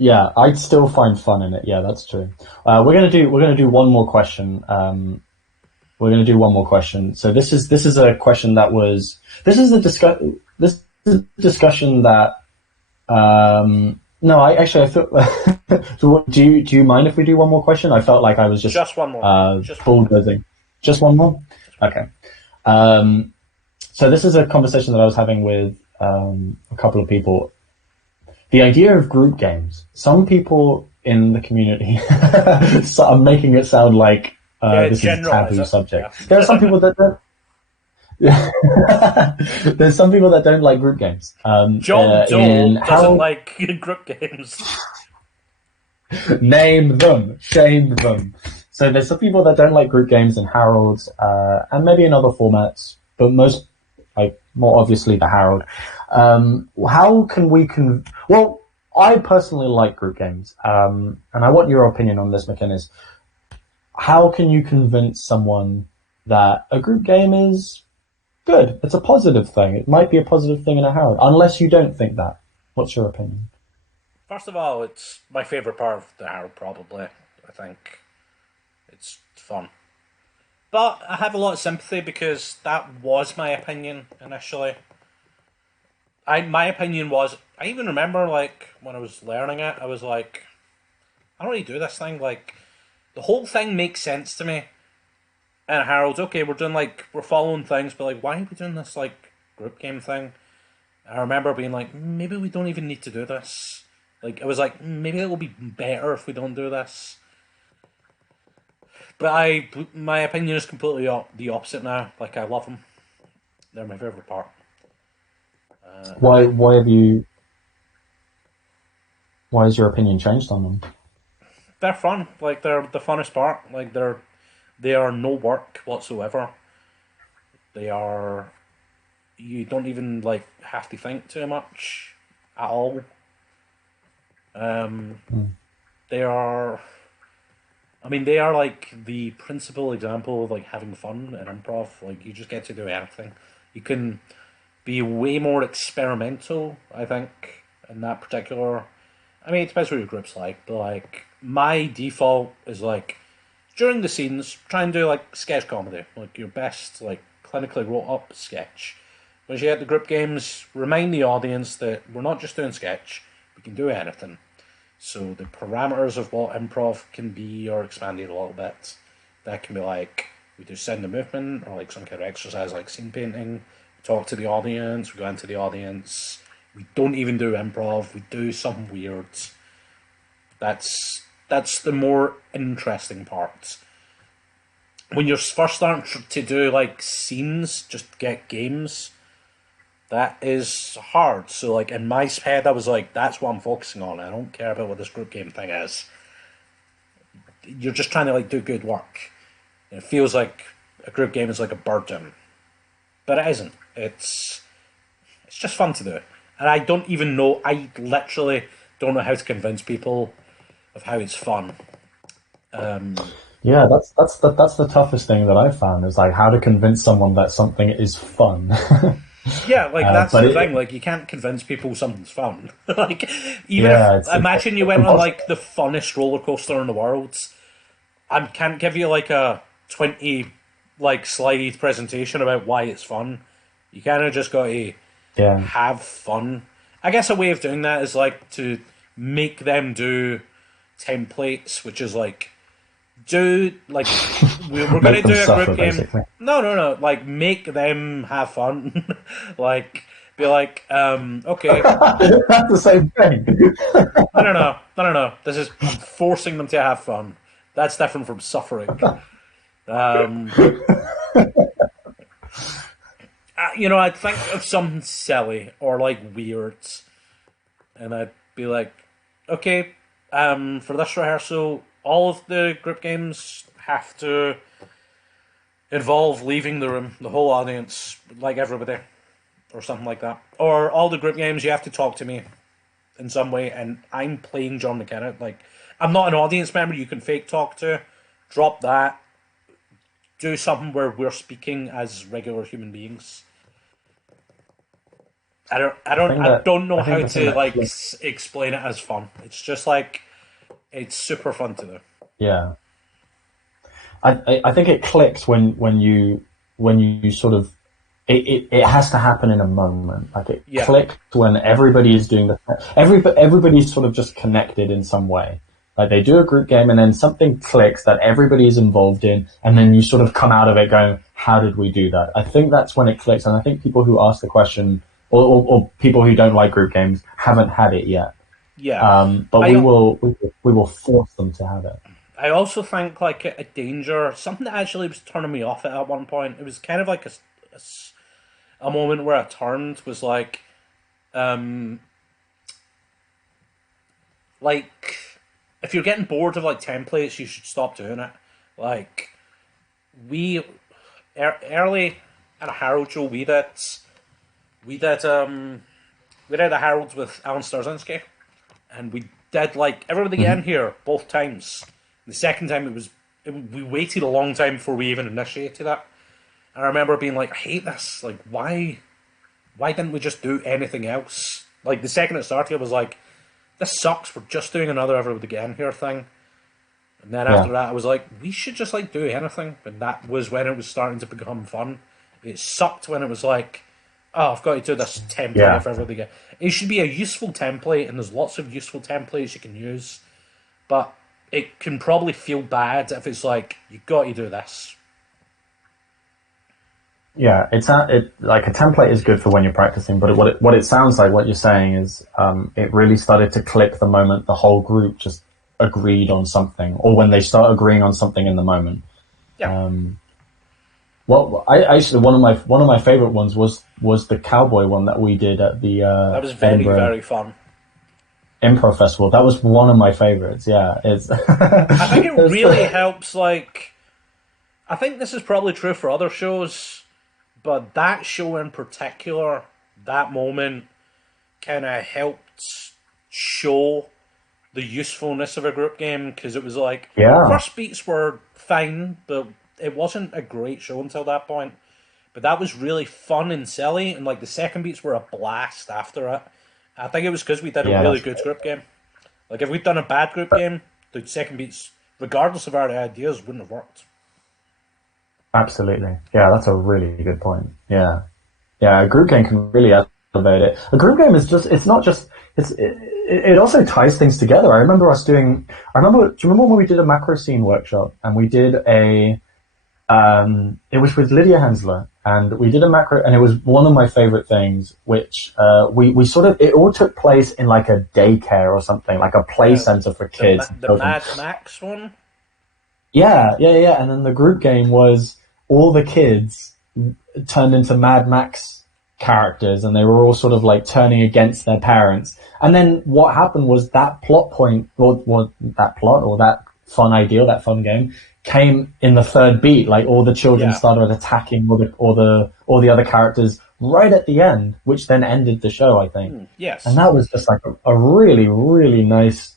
Yeah, I'd still find fun in it. Yeah, that's true. We're gonna do one more question. So this is a question that was a discussion that no, I thought. So do you mind if we do one more question? I felt like I was just one more. Bulldozing. Just one more. Okay. So this is a conversation that I was having with a couple of people. The idea of group games. Some people in the community are making it sound like this is a taboo subject. Yeah. There are some people that don't. There's some people that don't like group games. John doesn't like group games. Name them, shame them. So there's some people that don't like group games in Harold's, and maybe in other formats, but more obviously the Harold. How can we well, I personally like group games, and I want your opinion on this, McInnes. How can you convince someone that a group game is good? It's a positive thing. It might be a positive thing in a Harold, unless you don't think that. What's your opinion? First of all, it's my favourite part of the Harold, probably. I think it's fun. But I have a lot of sympathy because that was my opinion initially. My opinion was, I even remember like when I was learning it, I was like, I don't really do this thing. Like the whole thing makes sense to me. And Harold's okay, we're following things, but like why are we doing this like group game thing? And I remember being like, maybe we don't even need to do this. Like it was like maybe it will be better if we don't do this. But my opinion is completely the opposite now. Like I love them; they're my favorite part. Why has your opinion changed on them? They're fun. Like they're the funnest part. Like they are no work whatsoever. You don't even like have to think too much at all. They are like the principal example of like having fun in improv. Like you just get to do anything. You can be way more experimental, I think, in that particular. I mean, it depends what your group's like, but like my default is like during the scenes, try and do like sketch comedy, like your best like clinically wrote up sketch. When you get the group games, remind the audience that we're not just doing sketch; we can do anything. So the parameters of what improv can be are expanded a little bit. That can be like we do sound and movement, or like some kind of exercise like scene painting. We talk to the audience, we go into the audience, We don't even do improv. We do something weird. That's the more interesting part. When you're first starting to do like scenes, just get games, that is hard. So like in my head, I was like, that's what I'm focusing on. I don't care about what this group game thing is. You're just trying to like do good work. And it feels like a group game is like a burden, but it isn't. It's just fun to do. And I don't even know. I literally don't know how to convince people of how it's fun. Yeah, that's the toughest thing that I've found is like how to convince someone that something is fun. Yeah, like that's the thing. Like you can't convince people something's fun. Like even if imagine you went on like the funnest roller coaster in the world, I can't give you like a 20 like slide presentation about why it's fun. You kind of just got to have fun. I guess a way of doing that is like to make them do templates, which is like we're going to do a group game. Basically. No. Like make them have fun. Like be like, okay. That's the same thing. No. This is forcing them to have fun. That's different from suffering. I'd think of something silly or like weird, and I'd be like, okay, for this rehearsal, all of the group games have to involve leaving the room, the whole audience, like everybody, or something like that. Or all the group games, you have to talk to me in some way, and I'm playing John McInnes. Like, I'm not an audience member you can fake talk to. Drop that. Do something where we're speaking as regular human beings. I don't know how to like explain it as fun. It's just like it's super fun to do. Yeah, I think it clicks when you sort of it has to happen in a moment. Like it clicks when everybody is doing everybody's sort of just connected in some way. Like they do a group game and then something clicks that everybody is involved in, and then you sort of come out of it going, how did we do that? I think that's when it clicks, and I think people who ask the question or people who don't like group games haven't had it yet. Yeah. But we will force them to have it. I also think like a danger, something that actually was turning me off at one point. It was kind of like a moment where I turned was like if you're getting bored of like templates, you should stop doing it. Like we early at a Harold show we did a Harold with Alan Starzinski, and we did like everybody in here both times. The second time we waited a long time before we even initiated it. And I remember being like, I hate this. Like, why didn't we just do anything else? Like the second it started, I was like, this sucks. We're just doing another everybody get in here thing. And then after that, I was like, we should just like do anything. And that was when it was starting to become fun. It sucked when it was like, oh, I've got to do this template for everybody get. It should be a useful template, and there's lots of useful templates you can use. But it can probably feel bad if it's like, you've got to do this. Yeah, like a template is good for when you're practicing, but what it sounds like, what you're saying is, it really started to click the moment the whole group just agreed on something, or when they start agreeing on something in the moment. Yeah. Well, I actually one of my favorite ones was the cowboy one that we did at the that was very Edinburgh very fun Improv Festival. That was one of my favorites. Yeah, it's. I think it really helps. Like, I think this is probably true for other shows, but that show in particular, that moment, kind of helped show the usefulness of a group game, because it was like first beats were fine, but it wasn't a great show until that point. But that was really fun and silly, and like the second beats were a blast after it. I think it was because we did a really good group game. Like if we'd done a bad group game, the second beats, regardless of our ideas, wouldn't have worked. Absolutely. Yeah, that's a really good point. Yeah. Yeah, a group game can really elevate it. A group game is just, it also ties things together. Do you remember when we did a macro scene workshop and we did It was with Lydia Hensler, and we did a macro, and it was one of my favorite things, which we sort of, it all took place in like a daycare or something, like a play center for kids. The Mad Max one? Yeah. And then the group game was all the kids turned into Mad Max characters, and they were all sort of like turning against their parents. And then what happened was that plot point, or that fun idea, that fun game, came in the third beat. Like all the children started attacking all the other characters right at the end, which then ended the show, I think. Yes. And that was just like a really, really nice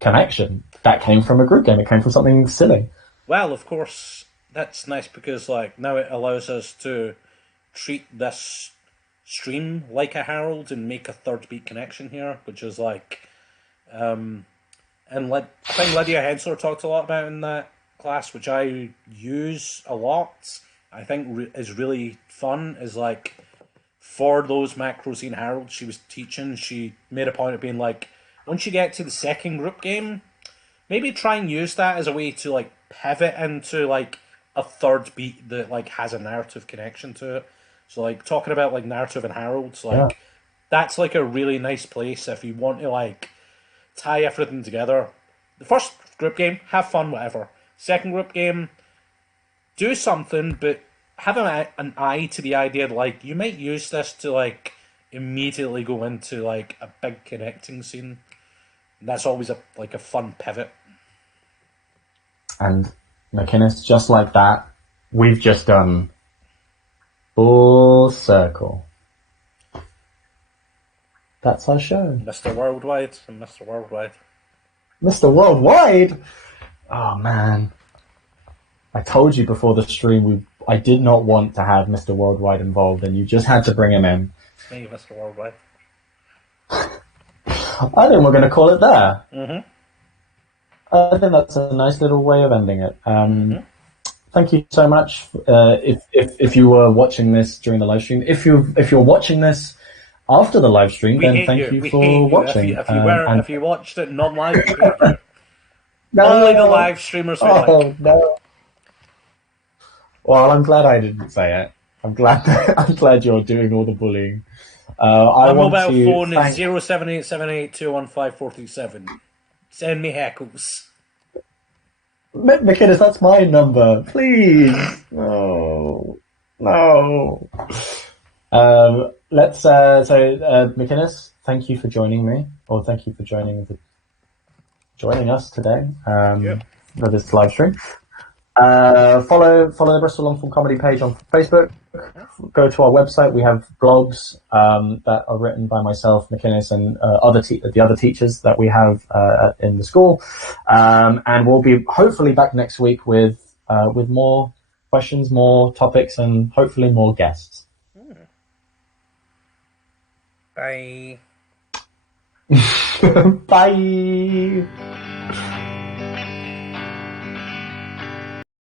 connection that came from a group game. It came from something silly. Well, of course, that's nice because like now it allows us to treat this stream like a Herald and make a third beat connection here, which is like, and I think Lydia Hensler talked a lot about in that class, which I use a lot. I think is really fun. Is like for those macros in Herald she was teaching, she made a point of being like, once you get to the second group game, maybe try and use that as a way to like pivot into like a third beat that like has a narrative connection to it. So like talking about like narrative and Heralds, like that's like a really nice place if you want to like tie everything together. The first group game, have fun, whatever. Second group game, do something, but have an eye to the idea that like you might use this to like immediately go into like a big connecting scene. And that's always a fun pivot. And McInnes, just like that, we've just done full circle. That's our show. Mr. Worldwide and Mr. Worldwide. Mr. Worldwide? Oh, man. I told you before the stream I did not want to have Mr. Worldwide involved, and you just had to bring him in. It's me, Mr. Worldwide. I think we're going to call it there. Mm-hmm. I think that's a nice little way of ending it. Thank you so much. If you were watching this during the live stream, if you're watching this after the live stream, then thank you for watching. If you watched it non-live, no, only the live streamers will like. No. Well, I'm glad I didn't say it. I'm glad you're doing all the bullying. My mobile phone is 07878215437. Send me heckles. McInnes, that's my number. Please. No. McInnes, thank you for joining me, or thank you for joining us today for this live stream. Follow the Bristol Longform Comedy page on Facebook. Go to our website. We have blogs that are written by myself, McInnes, and the other teachers that we have in the school. And we'll be hopefully back next week with more questions, more topics, and hopefully more guests. Bye. Bye.